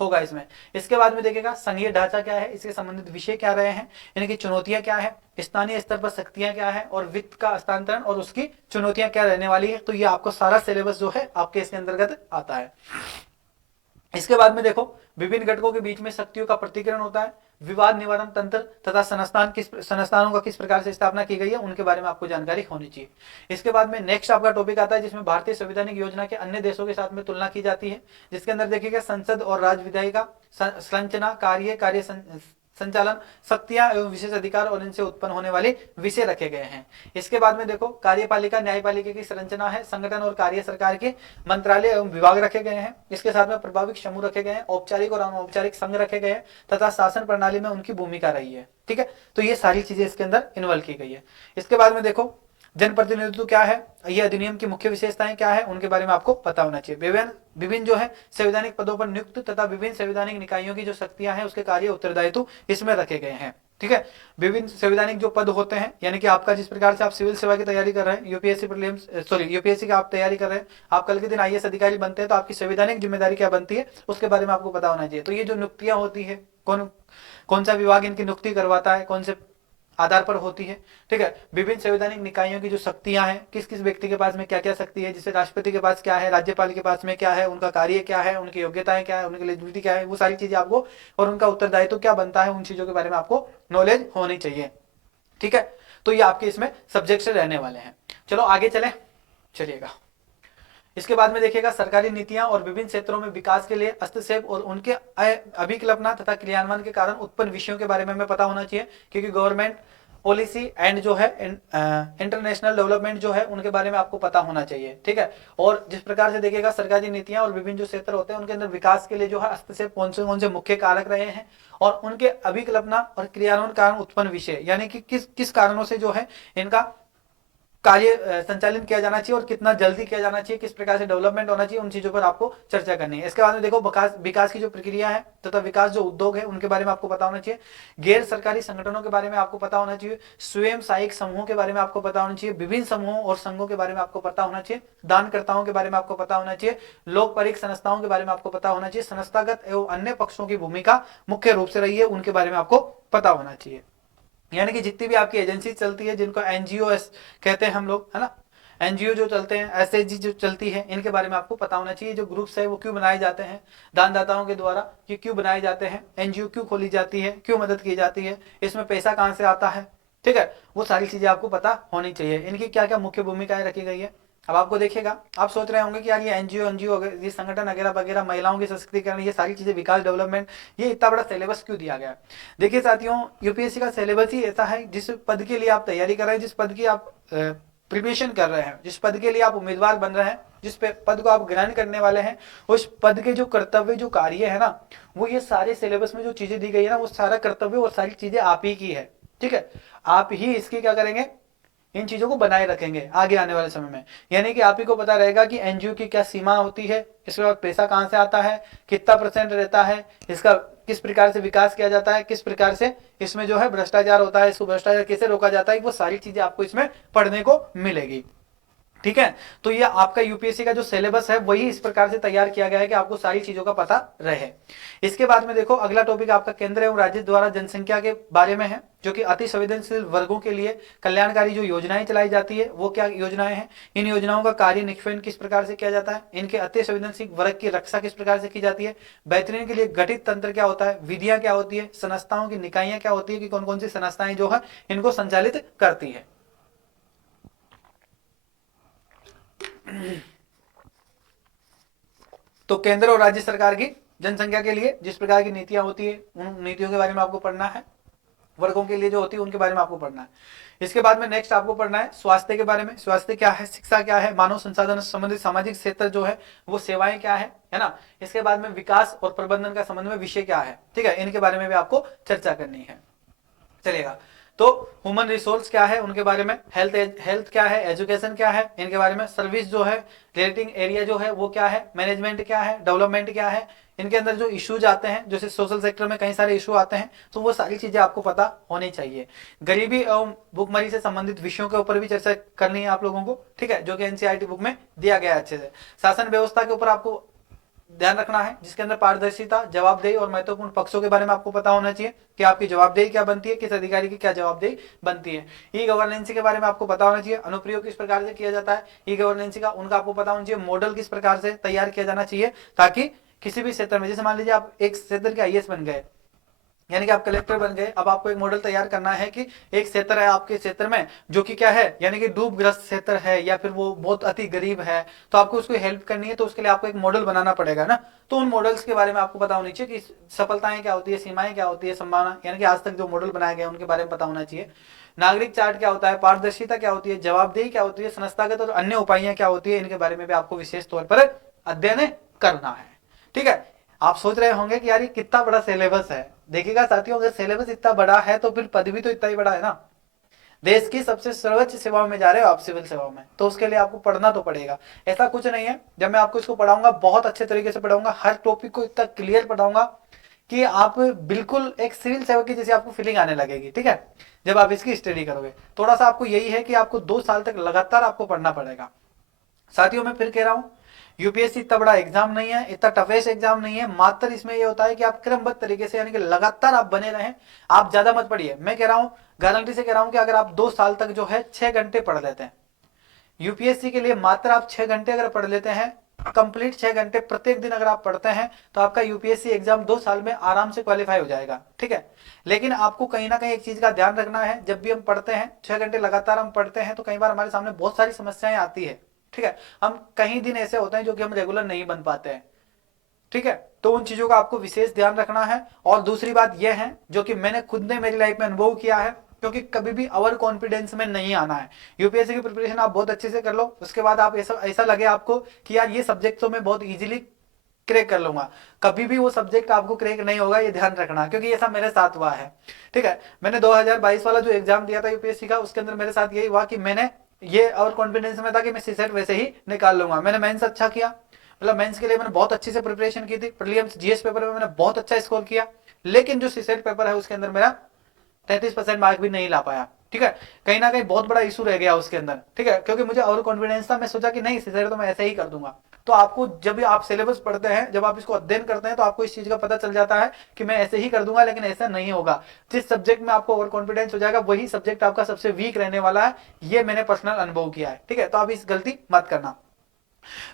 होगा इसमें। इसके बाद में देखिएगा संघीय ढांचा क्या है, इसके संबंधित विषय क्या रहे हैं, इनकी चुनौतियां क्या है, स्थानीय स्तर पर शक्तियां क्या है और वित्त का हस्तांतरण और उसकी चुनौतियां क्या रहने वाली है। तो ये आपको सारा सिलेबस जो है आपके इसके अंतर्गत आता है। इसके बाद में देखो, विभिन्न घटकों के बीच में शक्तियों का प्रतिकरण होता है, विवाद निवारण तंत्र तथा संस्थानों का किस प्रकार से स्थापना की गई है, उनके बारे में आपको जानकारी होनी चाहिए। इसके बाद में नेक्स्ट आपका टॉपिक आता है जिसमें भारतीय संवैधानिक योजना के अन्य देशों के साथ में तुलना की जाती है, जिसके अंदर देखिएगा संसद और राज्य विधायिका संरचना, कार्य संचालन, शक्तियां एवं विशेष अधिकार और इनसे उत्पन्न होने वाले विषय रखे गए हैं। इसके बाद में देखो, कार्यपालिका न्यायपालिका की संरचना है, संगठन और कार्य सरकार के मंत्रालय एवं विभाग रखे गए हैं। इसके साथ में प्रभावित समूह रखे गए हैं, औपचारिक और अनौपचारिक संघ रखे गए हैं तथा शासन प्रणाली में उनकी भूमिका रही है, ठीक है। तो ये सारी चीजें इसके अंदर इन्वॉल्व की गई है। इसके बाद में देखो, जनप्रतिनिधित्व क्या है, ये अधिनियम की मुख्य विशेषताएं क्या है, उनके बारे में आपको पता होना चाहिए। विभिन्न जो है संवैधानिक पदों पर नियुक्त तथा विभिन्न संवैधानिक निकायों की जो शक्तियां हैं उसके कार्य उत्तरदायित्व इसमें रखे गए हैं, ठीक है। विभिन्न संवैधानिक जो पद होते हैं, यानी कि आपका जिस प्रकार से आप सिविल सेवा की तैयारी कर रहे हैं, यूपीएससी की आप तैयारी कर रहे हैं, आप कल के दिन आईएएस अधिकारी बनते हैं, तो आपकी संवैधानिक जिम्मेदारी क्या बनती है उसके बारे में आपको पता होना चाहिए। तो ये जो नियुक्तियां होती है, कौन सा विभाग इनकी नियुक्ति करवाता है, कौन से आधार पर होती है, ठीक है। विभिन्न संवैधानिक निकायों की जो शक्तियां हैं, किस किस व्यक्ति के पास में क्या क्या शक्ति है, जैसे राष्ट्रपति के पास क्या है, राज्यपाल के पास में क्या है, उनका कार्य क्या है, उनकी योग्यताएं क्या है, उनकी एलिजिबिलिटी क्या है, वो सारी चीजें आपको, और उनका उत्तरदायित्व क्या बनता है, उन चीजों के बारे में आपको नॉलेज होनी चाहिए, ठीक है। तो ये आपके इसमें सब्जेक्ट रहने वाले हैं। चलो आगे चलिएगा। इसके बाद में देखिएगा, सरकारी नीतियां और विभिन्न क्षेत्रों में विकास के लिए हस्तक्षेप और उनके अभिकल्पना तथा क्रियान्वयन के कारण उत्पन्न विषयों के बारे में हमें पता होना चाहिए, क्योंकि गवर्नमेंट पॉलिसी एंड जो है इंटरनेशनल डेवलपमेंट जो है उनके बारे में आपको पता होना चाहिए, ठीक है। और जिस प्रकार से देखिएगा, सरकारी नीतियां और विभिन्न जो क्षेत्र होते हैं उनके अंदर विकास के लिए जो है हस्तक्षेप कौन से मुख्य कारक रहे हैं और उनके अभिकल्पना और क्रियान्वयन कारण उत्पन्न विषय, यानी कि किस कारणों से जो है इनका कार्य संचालन किया जाना चाहिए और कितना जल्दी किया जाना चाहिए, किस प्रकार से डेवलपमेंट होना चाहिए, उन चीजों पर आपको चर्चा करनी है। इसके बाद में देखो, विकास की जो प्रक्रिया है तथा विकास जो उद्योग है उनके बारे में आपको पता होना चाहिए। गैर सरकारी संगठनों के बारे में आपको पता होना चाहिए। स्वयं सहायक समूहों के बारे में आपको पता होना चाहिए। विभिन्न समूहों और संघों के बारे में आपको पता होना चाहिए। दानकर्ताओं के बारे में आपको पता होना चाहिए। लोकपरिक संस्थाओं के बारे में आपको पता होना चाहिए। संस्थागत एवं अन्य पक्षों की भूमिका मुख्य रूप से रही है, उनके बारे में आपको पता होना चाहिए। यानी कि जितनी भी आपकी एजेंसी चलती है, जिनको एनजीओ कहते हैं हम लोग, है ना, एनजीओ जो चलते हैं, एसएचजी जो चलती है, इनके बारे में आपको पता होना चाहिए। जो ग्रुप्स है वो क्यों बनाए जाते हैं, दानदाताओं के द्वारा ये क्यों बनाए जाते हैं, एनजीओ क्यों खोली जाती है, क्यों मदद की जाती है, इसमें पैसा कहाँ से आता है, ठीक है, वो सारी चीजें आपको पता होनी चाहिए। इनकी क्या क्या मुख्य भूमिकाएं रखी गई है। अब आपको देखिएगा, आप सोच रहे होंगे कि यार ये एनजीओ ये संगठन वगैरह वगैरह, महिलाओं की सशक्तिकरण, ये सारी चीजें, विकास डेवलपमेंट, ये इतना बड़ा सिलेबस क्यों दिया गया। देखिए साथियों, यूपीएससी का सिलेबस ही ऐसा है, जिस पद के लिए आप तैयारी कर रहे हैं, जिस पद की आप प्रिपरेशन कर रहे हैं, जिस पद के लिए आप उम्मीदवार बन रहे हैं, जिस पद को आप ग्रहण करने वाले हैं, उस पद के जो कर्तव्य, जो कार्य है ना, वो ये सारे सिलेबस में जो चीजें दी गई है ना, वो सारा कर्तव्य और सारी चीजें आप ही की है, ठीक है। आप ही इसकी क्या करेंगे, इन चीजों को बनाए रखेंगे आगे आने वाले समय में। यानी कि आप ही को पता रहेगा कि एनजीओ की क्या सीमा होती है, इसके बाद पैसा कहां से आता है, कितना % रहता है, इसका किस प्रकार से विकास किया जाता है, किस प्रकार से इसमें जो है भ्रष्टाचार होता है, इसको भ्रष्टाचार कैसे रोका जाता है, वो सारी चीजें आपको इसमें पढ़ने को मिलेगी, ठीक है। तो ये आपका यूपीएससी का जो सिलेबस है वही इस प्रकार से तैयार किया गया है कि आपको सारी चीजों का पता रहे। इसके बाद में देखो, अगला टॉपिक आपका केंद्र एवं राज्य द्वारा जनसंख्या के बारे में है, जो कि अति संवेदनशील वर्गों के लिए कल्याणकारी जो योजनाएं चलाई जाती है, वो क्या योजनाएं हैं, इन योजनाओं का कार्य निष्पादन किस प्रकार से किया जाता है, इनके अति संवेदनशील वर्ग की रक्षा किस प्रकार से की जाती है, बेहतरीन के लिए गठित तंत्र क्या होता है, विधियां क्या होती है, संस्थाओं की निकाइयां क्या होती है, कि कौन कौन सी संस्थाएं जो है इनको संचालित करती है। तो केंद्र और राज्य सरकार की जनसंख्या के लिए जिस प्रकार की नीतियां होती है उन नीतियों के बारे में आपको पढ़ना है, वर्गों के लिए जो होती है उनके बारे में आपको पढ़ना है। इसके बाद में नेक्स्ट आपको पढ़ना है स्वास्थ्य के बारे में, स्वास्थ्य क्या है, शिक्षा क्या है, मानव संसाधन संबंधित सामाजिक क्षेत्र जो है वो सेवाएं क्या है ना। इसके बाद में विकास और प्रबंधन का संबंध में विषय क्या है, ठीक है, इनके बारे में भी आपको चर्चा करनी है, चलेगा। तो ह्यूमन रिसोर्स क्या है उनके बारे में, हेल्थ क्या है, एजुकेशन क्या है, इनके बारे में, सर्विस जो है, रेटिंग एरिया जो है वो क्या है, मैनेजमेंट क्या है, डेवलपमेंट क्या है, इनके अंदर जो इश्यूज आते हैं, जैसे सोशल सेक्टर में कई सारे इशू आते हैं, तो वो सारी चीजें आपको पता होनी चाहिए। गरीबी एवं भुखमरी से संबंधित विषयों के ऊपर भी चर्चा करनी है आप लोगों को, ठीक है, जो कि एनसीईआरटी बुक में दिया गया है अच्छे से। शासन व्यवस्था के ऊपर आपको ध्यान रखना है, जिसके अंदर पारदर्शिता, जवाबदेही और महत्वपूर्ण पक्षों के बारे में आपको पता होना चाहिए कि आपकी जवाबदेही क्या बनती है, किस अधिकारी की क्या जवाबदेही बनती है। ई गवर्नेंस के बारे में आपको पता होना चाहिए, अनुप्रयोग किस प्रकार से किया जाता है ई गवर्नेंस का, उनका आपको पता होना चाहिए, मॉडल किस प्रकार से तैयार किया जाना चाहिए, ताकि किसी भी क्षेत्र में, जैसे मान लीजिए आप एक क्षेत्र के आईएएस बन गए, यानी कि आप कलेक्टर बन गए, अब आपको एक मॉडल तैयार करना है कि एक क्षेत्र है आपके क्षेत्र में जो कि क्या है, यानी कि डूबग्रस्त क्षेत्र है या फिर वो बहुत अति गरीब है, तो आपको उसको हेल्प करनी है, तो उसके लिए आपको एक मॉडल बनाना पड़ेगा ना। तो उन मॉडल्स के बारे में आपको पता होनी चाहिए कि सफलताएं क्या होती है, सीमाएं क्या होती है, संभावना, यानी कि आज तक जो मॉडल बनाए गए उनके बारे में पता होना चाहिए। नागरिक चार्ट क्या होता है, पारदर्शिता क्या होती है, जवाबदेही क्या होती है, संस्थागत और अन्य उपायां क्या होती है, इनके बारे में भी आपको विशेष तौर पर अध्ययन करना है, ठीक है। आप सोच रहे होंगे कि यार ये कितना बड़ा सिलेबस है, देखिएगा साथियों, अगर सिलेबस इतना बड़ा है तो फिर पद भी तो इतना ही बड़ा है ना। देश की सबसे सर्वोच्च सेवाओं में जा रहे हो आप, सिविल सेवाओं में, तो उसके लिए आपको पढ़ना तो पड़ेगा। ऐसा कुछ नहीं है, जब मैं आपको इसको पढ़ाऊंगा बहुत अच्छे तरीके से पढ़ाऊंगा, हर टॉपिक को इतना क्लियर पढ़ाऊंगा कि आप बिल्कुल एक सिविल सेवक की जैसे आपको फीलिंग आने लगेगी, ठीक है, जब आप इसकी स्टडी करोगे। थोड़ा सा आपको यही है कि आपको 2 साल तक लगातार आपको पढ़ना पड़ेगा। साथियों मैं फिर कह रहा हूं, यूपीएससी इतना बड़ा एग्जाम नहीं है, इतना टफेस्ट एग्जाम नहीं है, मात्र इसमें ये होता है कि आप क्रमबद्ध तरीके से, यानी कि लगातार आप बने रहें, आप ज्यादा मत पढ़िए। मैं कह रहा हूं, गारंटी से कह रहा हूं कि अगर आप 2 साल तक जो है 6 घंटे पढ़ लेते हैं यूपीएससी के लिए, मात्र आप 6 घंटे अगर पढ़ लेते हैं, कंप्लीट 6 घंटे प्रत्येक दिन अगर आप पढ़ते हैं, तो आपका यूपीएससी एग्जाम 2 साल में आराम से क्वालिफाई हो जाएगा, ठीक है। लेकिन आपको कहीं ना कहीं एक चीज का ध्यान रखना है, जब भी हम पढ़ते हैं 6 घंटे लगातार हम पढ़ते हैं, तो कई बार हमारे सामने बहुत सारी समस्याएं आती है, ठीक है। हम कहीं दिन ऐसे होते हैं जो कि हम रेगुलर नहीं बन पाते हैं, ठीक है, तो उन चीजों का आपको विशेष ध्यान रखना है। और दूसरी बात यह है जो कि मैंने खुद ने मेरी लाइफ में अनुभव किया है, क्योंकि कभी भी ओवर कॉन्फिडेंस में नहीं आना है। यूपीएससी की प्रिपरेशन आप बहुत अच्छे से कर लो, उसके बाद आप ऐसा लगे आपको कि यार ये सब्जेक्ट तो मैं बहुत इजीली क्रैक कर लूंगा, कभी भी वो सब्जेक्ट आपको क्रैक नहीं होगा, ये ध्यान रखना, क्योंकि ऐसा मेरे साथ हुआ है, ठीक है। मैंने 2022 वाला जो एग्जाम दिया था यूपीएससी का, उसके अंदर मेरे साथ यही हुआ कि मैंने ये और कॉन्फिडेंस में था कि मैं सीसेट वैसे ही निकाल लूंगा। मैंने मेंस अच्छा किया, मतलब मेंस के लिए मैंने बहुत अच्छे से प्रिपरेशन की थी, प्रीलिम्स जीएस पेपर में मैंने बहुत अच्छा स्कोर किया, लेकिन जो सीसेट पेपर है उसके अंदर मेरा 33% मार्क भी नहीं ला पाया, ठीक है। कहीं ना कहीं बहुत बड़ा इशू रह गया उसके अंदर, ठीक है, क्योंकि मुझे और कॉन्फिडेंस था, मैं सोचा कि नहीं सीसेट तो मैं ऐसे ही कर दूंगा। तो आपको जब भी आप सिलेबस पढ़ते हैं, जब आप इसको अध्ययन करते हैं, तो आपको इस चीज का पता चल जाता है कि मैं ऐसे ही कर दूंगा, लेकिन ऐसा नहीं होगा। जिस सब्जेक्ट में आपको ओवर कॉन्फिडेंस हो जाएगा वही सब्जेक्ट आपका सबसे वीक रहने वाला है, ये मैंने पर्सनल अनुभव किया है, ठीक है। तो आप इस गलती मत करना।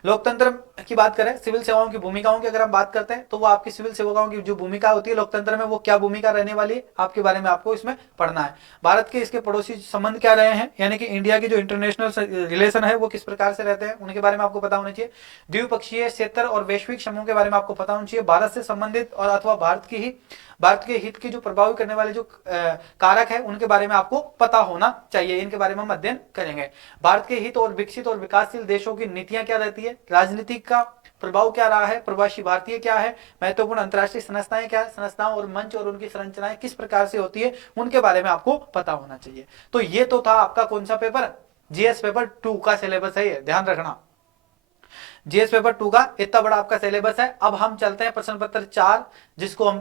लोकतंत्र की बात करें, सिविल सेवाओं की भूमिकाओं की अगर हम बात करते हैं, तो वो आपकी सिविल सेवाओं की जो भूमिका होती है लोकतंत्र में, वो क्या भूमिका रहने वाली है आपके बारे में आपको इसमें पढ़ना है। भारत के इसके पड़ोसी संबंध क्या रहे हैं, यानी कि इंडिया की जो इंटरनेशनल रिलेशन है वो किस प्रकार से रहते हैं, उनके बारे में आपको पता होना चाहिए। द्विपक्षीय क्षेत्र और वैश्विक समूह के बारे में आपको पता होना चाहिए। भारत से संबंधित और अथवा भारत के हित की जो प्रभावित करने वाले जो कारक है उनके बारे में आपको पता होना चाहिए, इनके बारे में हम अध्ययन करेंगे। भारत के हित और विकसित और विकासशील देशों की नीतियां क्या रहती है, राजनीति का प्रभाव क्या रहा है, प्रवासी भारतीय क्या है, महत्वपूर्ण अंतर्राष्ट्रीय संस्थाएं क्या है, संस्थाओं और मंच और उनकी संरचनाएं किस प्रकार से होती है, उनके बारे में आपको पता होना चाहिए। तो ये तो था आपका कौन सा पेपर, जीएस पेपर 2 का सिलेबस है, ये ध्यान रखना। जीएस पेपर 2 का इतना बड़ा आपका सिलेबस है। अब हम चलते हैं प्रश्न पत्र 4, जिसको हम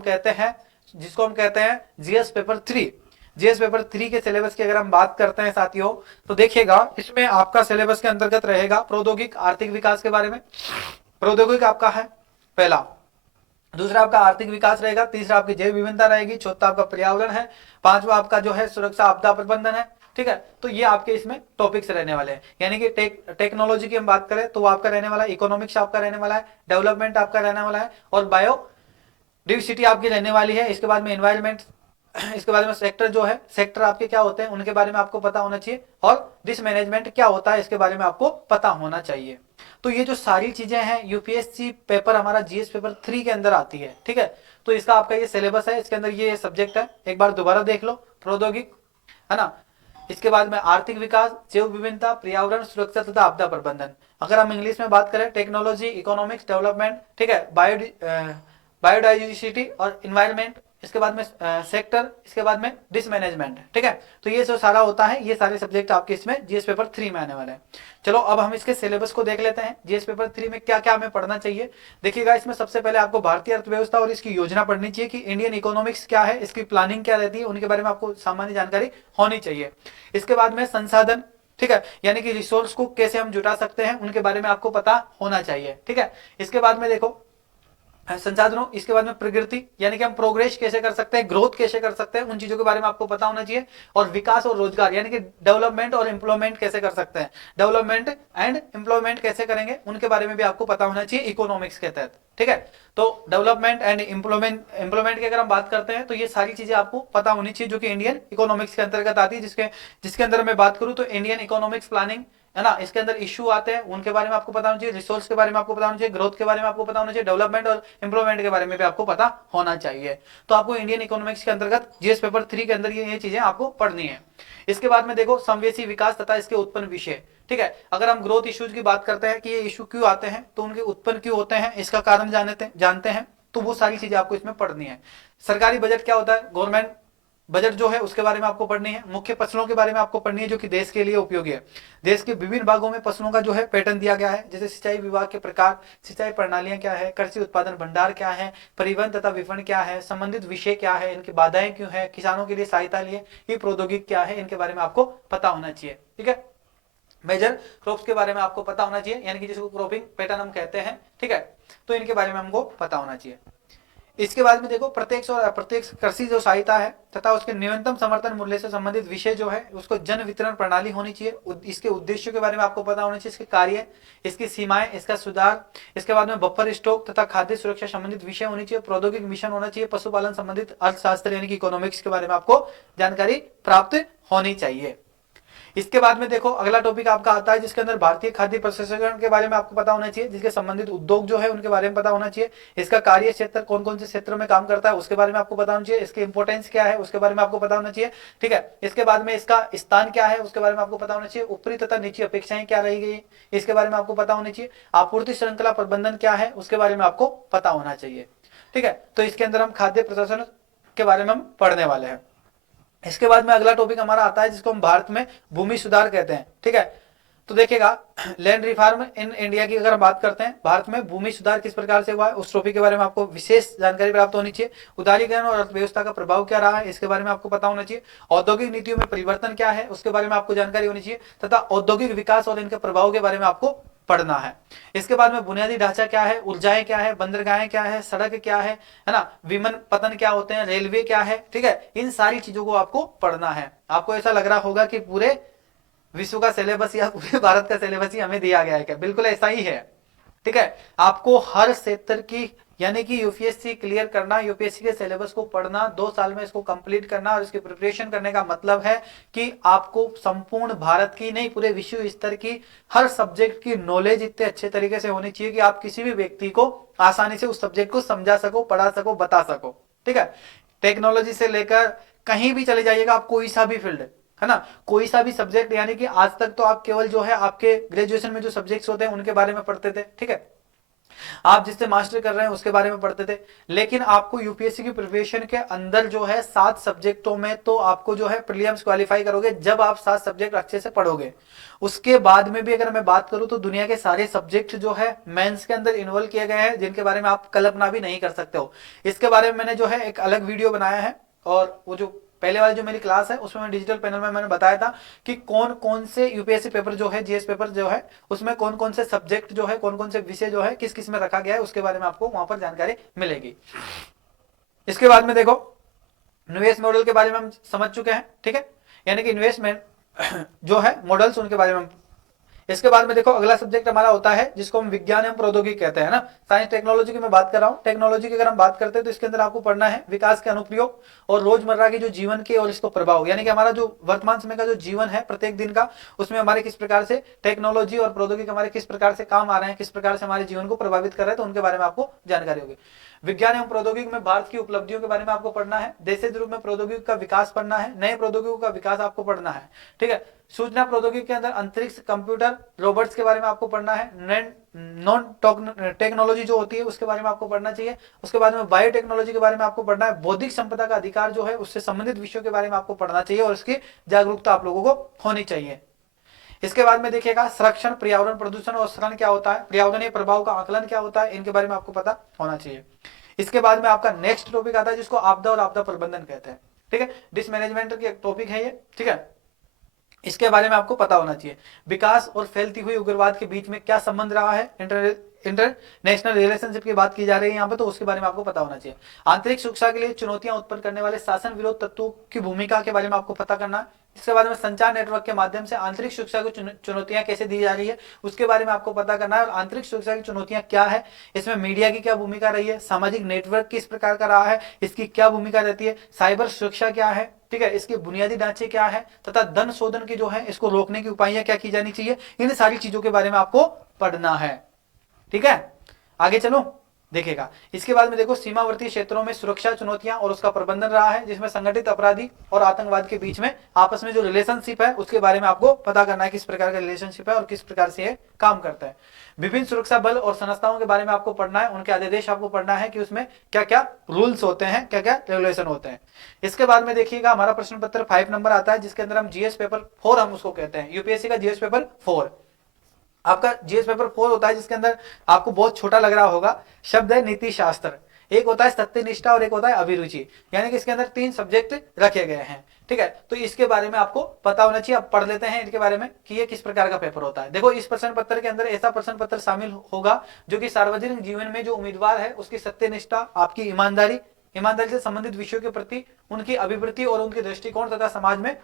कहते हैं जीएस पेपर 3। जीएस पेपर 3 के सिलेबस की अगर हम बात करते हैं साथियों, तो देखिएगा इसमें आपका सिलेबस के अंतर्गत रहेगा प्रौद्योगिक आर्थिक विकास के बारे में। प्रौद्योगिक आपका है पहला, दूसरा आपका आर्थिक विकास रहेगा, तीसरा आपकी जैव विविधता रहेगी, चौथा आपका पर्यावरण है, पांचवा आपका जो है सुरक्षा आपदा प्रबंधन है, ठीक है। तो ये आपके इसमें टॉपिक्स रहने वाले हैं। यानी कि टेक्नोलॉजी की हम बात करें तो वो आपका रहने वाला है, इकोनॉमिक्स आपका रहने वाला है, डेवलपमेंट आपका रहने वाला है, और बायो डिवर्सिटी आपकी रहने वाली है। इसके बाद में एनवायरमेंट इसके बारे में सेक्टर जो है, सेक्टर आपके क्या होते हैं उनके बारे में आपको पता होना चाहिए, और रिस्क मैनेजमेंट क्या होता है इसके बारे में आपको पता होना चाहिए। तो ये जो सारी चीजें हैं यूपीएससी पेपर हमारा जीएस पेपर 3 के अंदर आती है, ठीक है। तो इसका आपका ये सिलेबस है, इसके अंदर ये सब्जेक्ट है, एक बार दोबारा देख लो, प्रौद्योगिक, है ना। इसके बाद में आर्थिक विकास, जैव विभिन्नता, पर्यावरण सुरक्षा तथा आपदा प्रबंधन। अगर हम इंग्लिश में बात करें, टेक्नोलॉजी, इकोनॉमिक्स डेवलपमेंट, ठीक है, बायोडाइवर्सिटी और इन्वायरमेंट, इसके बाद में सेक्टर, इसके बाद में डिस मैनेजमेंट, ठीक है। तो ये जो सारा होता है, ये सारे सब्जेक्ट आपके इसमें जीएस पेपर 3 में आने वाले हैं। चलो अब हम इसके सिलेबस को देख लेते हैं, जीएस पेपर 3 में क्या क्या हमें पढ़ना चाहिए। देखिएगा, इसमें सबसे पहले आपको भारतीय अर्थव्यवस्था और इसकी योजना पढ़नी चाहिए कि इंडियन इकोनॉमिक्स क्या है, इसकी प्लानिंग क्या रहती है, उनके बारे में आपको सामान्य जानकारी होनी चाहिए। इसके बाद में संसाधन, ठीक है, यानी कि रिसोर्स को कैसे हम जुटा सकते हैं, उनके बारे में आपको पता होना चाहिए, ठीक है। इसके बाद में देखो संसाधनों, इसके बाद में प्रगति, यानी कि हम प्रोग्रेस कैसे कर सकते हैं, ग्रोथ कैसे कर सकते हैं, उन चीजों के बारे में आपको पता होना चाहिए। और विकास और रोजगार, यानी कि डेवलपमेंट और एम्प्लॉयमेंट कैसे कर सकते हैं, डेवलपमेंट एंड एम्प्लॉयमेंट कैसे करेंगे, उनके बारे में भी आपको पता होना चाहिए इकोनॉमिक्स के तहत, ठीक है। तो डेवलपमेंट एंड एम्प्लॉयमेंट की अगर हम बात करते हैं तो ये सारी चीजें आपको पता होनी चाहिए, जो कि इंडियन इकोनॉमिक्स के अंतर्गत आती है। जिसके अंदर मैं बात करूं तो इंडियन इकोनॉमिक्स प्लानिंग, है ना, इसके अंदर इश्यू आते हैं, उनके बारे में आपको पता होना चाहिए, रिसोर्स के बारे में आपको पता होना चाहिए, ग्रोथ के बारे में आपको पता होना चाहिए, डेवलपमेंट और एम्प्लॉयमेंट के बारे में भी आपको पता होना चाहिए। तो आपको इंडियन इकोनॉमिक्स के अंतर्गत जीएस पेपर 3 के अंदर ये चीजें आपको पढ़नी है। इसके बाद में देखो समवेशी विकास तथा इसके उत्पन्न विषय, ठीक है। अगर हम ग्रोथ इश्यूज की बात करते हैं कि ये इशू क्यों आते हैं, तो उनके उत्पन्न क्यों होते हैं, इसका कारण जानते हैं, तो वो सारी चीजें आपको इसमें पढ़नी है। सरकारी बजट क्या होता है, गवर्नमेंट बजट जो है उसके बारे में आपको पढ़नी है। मुख्य फसलों के बारे में आपको पढ़नी है, जो कि देश के लिए उपयोगी है। देश के विभिन्न भागों में फसलों का जो है पैटर्न दिया गया है, जैसे सिंचाई विभाग के प्रकार, सिंचाई प्रणालियां क्या है, कृषि उत्पादन भंडार क्या है, परिवहन तथा विपणन क्या है, संबंधित विषय क्या है, इनकी बाधाएं क्यों है, किसानों के लिए सहायता लिए ये प्रौद्योगिकी क्या है, इनके बारे में आपको पता होना चाहिए, ठीक है। मेजर क्रॉप्स के बारे में आपको पता होना चाहिए, यानी कि जिसको क्रॉपिंग पैटर्न हम कहते हैं, ठीक है। तो इनके बारे में हमको पता होना चाहिए। इसके बाद में देखो प्रत्यक्ष और अप्रत्यक्ष कृषि जो सहायता है तथा उसके न्यूनतम समर्थन मूल्य से संबंधित विषय जो है, उसको जन वितरण प्रणाली होनी चाहिए। इसके उद्देश्यों के बारे में आपको पता होना चाहिए, इसके कार्य, इसकी सीमाएं, इसका सुधार। इसके बाद में बफर स्टॉक तथा खाद्य सुरक्षा संबंधित विषय होनी चाहिए। प्रौद्योगिक मिशन होना चाहिए। पशुपालन संबंधित अर्थशास्त्र यानी कि इकोनॉमिक्स के बारे में आपको जानकारी प्राप्त होनी चाहिए। इसके बाद में देखो अगला टॉपिक आपका आता है, जिसके अंदर भारतीय खाद्य प्रसंस्करण के बारे में आपको पता होना चाहिए, जिसके संबंधित उद्योग जो है उनके बारे में पता होना चाहिए। इसका कार्य क्षेत्र, कौन कौन से क्षेत्रों में काम करता है, उसके बारे में आपको पता होना चाहिए। इसकी इंपोर्टेंस क्या है, उसके बारे में आपको पता होना चाहिए, ठीक है। इसके बाद में इसका स्थान क्या है, उसके बारे में आपको पता होना चाहिए। ऊपरी तथा निचली अपेक्षाएं क्या रही गई, इसके बारे में आपको पता होना चाहिए। आपूर्ति श्रृंखला प्रबंधन क्या है, उसके बारे में आपको पता होना चाहिए, ठीक है। तो इसके अंदर हम खाद्य प्रशासन के बारे में हम पढ़ने वाले हैं। इसके बाद में अगला टॉपिक हमारा आता है, जिसको हम भारत में भूमि सुधार कहते हैं, ठीक है। तो देखिएगा लैंड रिफॉर्म इन इंडिया की अगर हम बात करते हैं, भारत में भूमि सुधार किस प्रकार से हुआ है, उस टॉपिक के बारे में आपको विशेष जानकारी प्राप्त होनी चाहिए। उदारीकरण और अर्थव्यवस्था का प्रभाव क्या रहा है, इसके बारे में आपको पता होना चाहिए। औद्योगिक नीतियों में परिवर्तन क्या है, उसके बारे में आपको जानकारी होनी चाहिए, तथा औद्योगिक विकास और इनके प्रभाव के बारे में आपको पढ़ना है। इसके बाद में बुनियादी ढांचा क्या है, ऊर्जाएं क्या है, बंदरगाहें क्या है, सड़क क्या है ना, विमान पतन क्या होते हैं, रेलवे क्या है, ठीक है। इन सारी चीजों को आपको पढ़ना है। आपको ऐसा लग रहा होगा कि पूरे विश्व का सिलेबस या पूरे भारत का सिलेबस ही हमें दिया गया है क्या, बिल्कुल ऐसा ही है, ठीक है। आपको हर क्षेत्र की, यानी कि यूपीएससी क्लियर करना, यूपीएससी के सिलेबस को पढ़ना, 2 साल में इसको कंप्लीट करना और इसकी प्रिपरेशन करने का मतलब है कि आपको संपूर्ण भारत की नहीं, पूरे विश्व स्तर की हर सब्जेक्ट की नॉलेज इतने अच्छे तरीके से होनी चाहिए कि आप किसी भी व्यक्ति को आसानी से उस सब्जेक्ट को समझा सको, पढ़ा सको, बता सको, ठीक है। टेक्नोलॉजी से लेकर कहीं भी चले जाइएगा आप, कोई सा भी फील्ड, है ना, कोई सा भी सब्जेक्ट, यानी कि आज तक तो आप केवल जो है आपके ग्रेजुएशन में जो सब्जेक्ट्स होते हैं उनके बारे में पढ़ते थे, ठीक है। आप जिससे मास्टर कर रहे हैं उसके बारे में पढ़ते थे, लेकिन आपको यूपीएससी की प्रिपरेशन के अंदर जो है 7 सब्जेक्टों में तो आपको जो है प्रीलिम्स क्वालिफाई करोगे जब आप 7 सब्जेक्ट अच्छे से पढ़ोगे। उसके बाद में भी अगर मैं बात करूं तो दुनिया के सारे सब्जेक्ट जो है मेंस के अंदर इन्वॉल्व किए गए हैं, जिनके बारे में आप कल्पना भी नहीं कर सकते हो। इसके बारे में मैंने जो है एक अलग वीडियो बनाया है, और वो जो पहले वाली जो मेरी क्लास है उसमें मैं डिजिटल पैनल में मैंने बताया था कि कौन कौन से यूपीएससी पेपर जो है, जीएस पेपर जो है, उसमें कौन कौन से सब्जेक्ट जो है, कौन कौन से विषय जो है किस किस में रखा गया है, उसके बारे में आपको वहां पर जानकारी मिलेगी। इसके बाद में देखो निवेश मॉडल के बारे में हम समझ चुके हैं, ठीक है, यानी कि इन्वेस्टमेंट जो है मॉडल्स, उनके बारे में इसके बाद में देखो अगला सब्जेक्ट हमारा होता है जिसको हम विज्ञान एवं प्रौद्योगिकी कहते हैं ना, साइंस टेक्नोलॉजी की मैं बात कर रहा हूँ। टेक्नोलॉजी की अगर हम बात करते हैं तो इसके अंदर आपको पढ़ना है विकास के अनुप्रयोग और रोजमर्रा के जो जीवन के और इसको प्रभाव, यानी कि हमारा जो वर्तमान समय का जो जीवन है प्रत्येक दिन का, उसमें हमारे किस प्रकार से टेक्नोलॉजी और प्रौद्योगिकी हमारे किस प्रकार से काम आ रहे हैं, किस प्रकार से हमारे जीवन को प्रभावित कर रहे हैं, तो उनके बारे में आपको जानकारी होगी। विज्ञान एवं प्रौद्योगिकी में भारत की उपलब्धियों के बारे में आपको पढ़ना है, देश रूप में प्रौद्योगिकी का विकास पढ़ना है, नए प्रौद्योगिकी का विकास आपको पढ़ना है, ठीक है। सूचना प्रौद्योगिकी के अंदर अंतरिक्ष, कंप्यूटर, रोबोट्स के बारे में आपको पढ़ना है, नॉन टेक्नोलॉजी जो होती है उसके बारे में आपको पढ़ना चाहिए। उसके बाद में बायोटेक्नोलॉजी के बारे में आपको पढ़ना है, बौद्धिक संपदा का अधिकार जो है उससे संबंधित विषयों के बारे में आपको पढ़ना चाहिए और उसकी जागरूकता आप लोगों को होनी चाहिए। इसके बाद में देखिएगा संरक्षण, पर्यावरण, प्रदूषण और संरक्षण क्या होता है, पर्यावरणीय प्रभाव का आकलन क्या होता है, इनके बारे में आपको पता होना चाहिए। इसके बाद में आपका नेक्स्ट टॉपिक आता है जिसको आपदा और आपदा प्रबंधन कहते हैं, ठीक है। डिसमैनेजमेंट की एक टॉपिक है ये, ठीक है। इसके बारे में आपको पता होना चाहिए। विकास और फैलती हुई उग्रवाद के बीच में क्या संबंध रहा है, इंटरनेशनल रिलेशनशिप की बात की जा रही है यहाँ पे, तो उसके बारे में आपको पता होना चाहिए। आंतरिक सुरक्षा के लिए चुनौतियां उत्पन्न करने वाले शासन विरोध तत्वों की भूमिका के बारे में आपको पता करना है। इसके बाद में संचार नेटवर्क के माध्यम से आंतरिक सुरक्षा को चुनौतियां कैसे दी जा रही है उसके बारे में आपको पता करना है। और आंतरिक सुरक्षा की चुनौतियां क्या है, इसमें मीडिया की क्या भूमिका रही है, सामाजिक नेटवर्क किस प्रकार का रहा है, इसकी क्या भूमिका रहती है, साइबर सुरक्षा क्या है, ठीक है, इसके बुनियादी ढांचे क्या है, तथा धन शोधन की जो है इसको रोकने की उपाय क्या की जानी चाहिए, इन सारी चीजों के बारे में आपको पढ़ना है, ठीक है। आगे चलो देखेगा। इसके बाद में देखो सीमावर्ती क्षेत्रों में सुरक्षा चुनौतियां और उसका प्रबंधन रहा है, जिसमें संगठित अपराधी और आतंकवाद के बीच में आपस में जो रिलेशनशिप है उसके बारे में आपको पता करना है, किस प्रकार का रिलेशनशिप है और किस प्रकार से ये काम करता है। विभिन्न सुरक्षा बल और संस्थाओं के बारे में आपको पढ़ना है, उनके आदेश आपको पढ़ना है कि उसमें क्या क्या रूल्स होते हैं, क्या क्या रेगुलेशन होते हैं। इसके बाद में देखिएगा हमारा प्रश्न पत्र 5 नंबर आता है जिसके अंदर हम जीएस पेपर 4 हम उसको कहते हैं, यूपीएससी का जीएस पेपर 4 आपका जीएस पेपर 4 होता है, जिसके अंदर आपको बहुत छोटा लग रहा होगा, शब्द है नीति शास्त्र, एक होता है सत्यनिष्ठा और एक होता है अभिरुचि, यानी कि इसके अंदर 3 सब्जेक्ट रखे गए हैं, ठीक है। तो इसके बारे में आपको पता होना चाहिए। अब पढ़ लेते हैं इनके बारे में कि ये किस प्रकार का पेपर होता है। देखो इस प्रश्न पत्र के अंदर ऐसा प्रश्न पत्र शामिल होगा जो कि सार्वजनिक जीवन में जो उम्मीदवार है उसकी सत्यनिष्ठा, आपकी ईमानदारी से संबंधित विषयों के प्रति उनकी अभिवृत्ति और उनके दृष्टिकोण तथा समाज में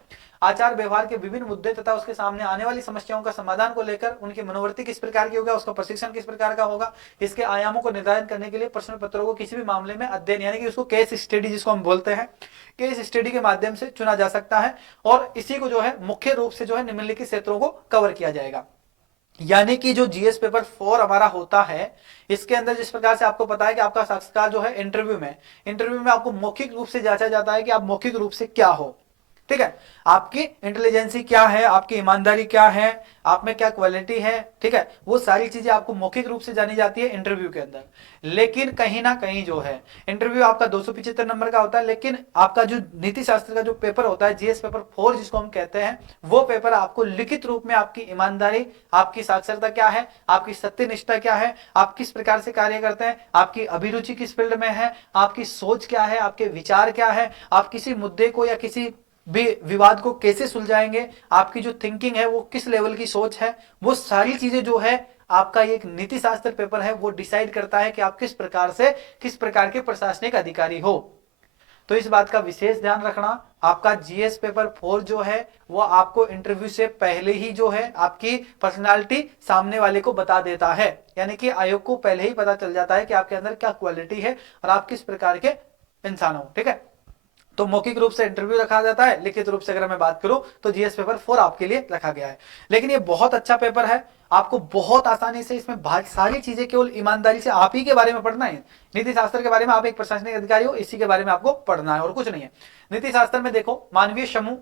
आचार व्यवहार के विभिन्न मुद्दे तथा उसके सामने आने वाली समस्याओं का समाधान को लेकर उनकी मनोवृत्ति किस प्रकार की होगा, उसका प्रशिक्षण किस प्रकार का होगा, इसके आयामों को निर्धारित करने के लिए प्रश्न पत्रों को किसी भी मामले में अध्ययन, यानी कि उसको केस स्टडी जिसको हम बोलते हैं, केस स्टडी के माध्यम से चुना जा सकता है। और इसी को जो है मुख्य रूप से जो है निम्नलिखित क्षेत्रों को कवर किया जाएगा। यानी कि जो जीएस पेपर 4 हमारा होता है इसके अंदर जिस प्रकार से आपको पता है कि आपका साक्षात्कार जो है इंटरव्यू में आपको मौखिक रूप से जांचा जाता है कि आप मौखिक रूप से क्या हो, ठीक है, आपकी इंटेलिजेंसी क्या है, आपकी ईमानदारी क्या है, आप में क्या क्वालिटी है, ठीक है, वो सारी चीजें आपको मौखिक रूप से जानी जाती है इंटरव्यू के अंदर। लेकिन कहीं ना कहीं जो है इंटरव्यू आपका 275 नंबर का होता है, लेकिन आपका जो नीति शास्त्र का जो पेपर होता है जीएस पेपर 4 जिसको हम कहते हैं, वो पेपर आपको लिखित रूप में आपकी ईमानदारी, आपकी साक्षरता क्या है, आपकी सत्यनिष्ठा क्या है, आप किस प्रकार से कार्य करते हैं, आपकी अभिरुचि किस फील्ड में है, आपकी सोच क्या है, आपके विचार क्या है, आप किसी मुद्दे को या किसी भी विवाद को कैसे सुलझाएंगे, आपकी जो थिंकिंग है वो किस लेवल की सोच है, वो सारी चीजें जो है आपका एक नीति शास्त्र पेपर है वो डिसाइड करता है कि आप किस प्रकार के प्रशासनिक अधिकारी हो। तो इस बात का विशेष ध्यान रखना, आपका जीएस पेपर 4 जो है वो आपको इंटरव्यू से पहले ही जो है आपकी पर्सनालिटी सामने वाले को बता देता है, यानी कि आयोग को पहले ही पता चल जाता है कि आपके अंदर क्या क्वालिटी है और आप किस प्रकार के इंसान हो, ठीक है। तो मौखिक रूप से इंटरव्यू रखा जाता है, लिखित रूप से अगर मैं बात करूं तो जीएस पेपर 4 आपके लिए रखा गया है। लेकिन ये बहुत अच्छा पेपर है, आपको बहुत आसानी से इसमें सारी चीजें केवल ईमानदारी से आप ही के बारे में पढ़ना है। नीति शास्त्र के बारे में आप एक प्रशासनिक अधिकारी हो, इसी के बारे में आपको पढ़ना है और कुछ नहीं है। नीति शास्त्र में देखो मानवीय समूह,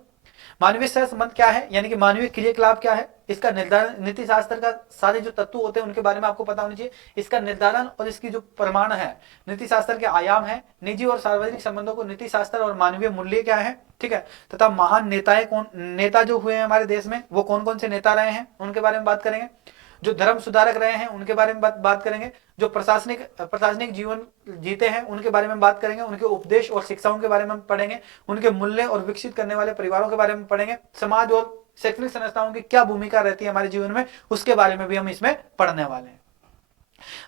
मानवीय सहसंबंध क्या है, यानी कि मानवीय क्रियाकलाप क्या है, इसका निर्धारण, नीति शास्त्र का सारे जो तत्व होते हैं उनके बारे में आपको पता होना चाहिए, इसका निर्धारण और इसकी जो प्रमाण है, नीति शास्त्र के आयाम है, निजी और सार्वजनिक संबंधों को नीति शास्त्र और मानवीय मूल्य क्या है, ठीक है, तथा महान नेता जो हुए हैं हमारे देश में वो कौन कौन से नेता रहे हैं उनके बारे में बात करेंगे, जो धर्म सुधारक रहे हैं उनके बारे में बात करेंगे, जो प्रशासनिक जीवन जीते हैं उनके बारे में बात करेंगे, उनके उपदेश और शिक्षाओं के बारे में पढ़ेंगे, उनके मूल्य और विकसित करने वाले परिवारों के बारे में पढ़ेंगे, समाज और शैक्षणिक संस्थाओं की क्या भूमिका रहती है हमारे जीवन में उसके बारे में भी हम इसमें पढ़ने वाले हैं।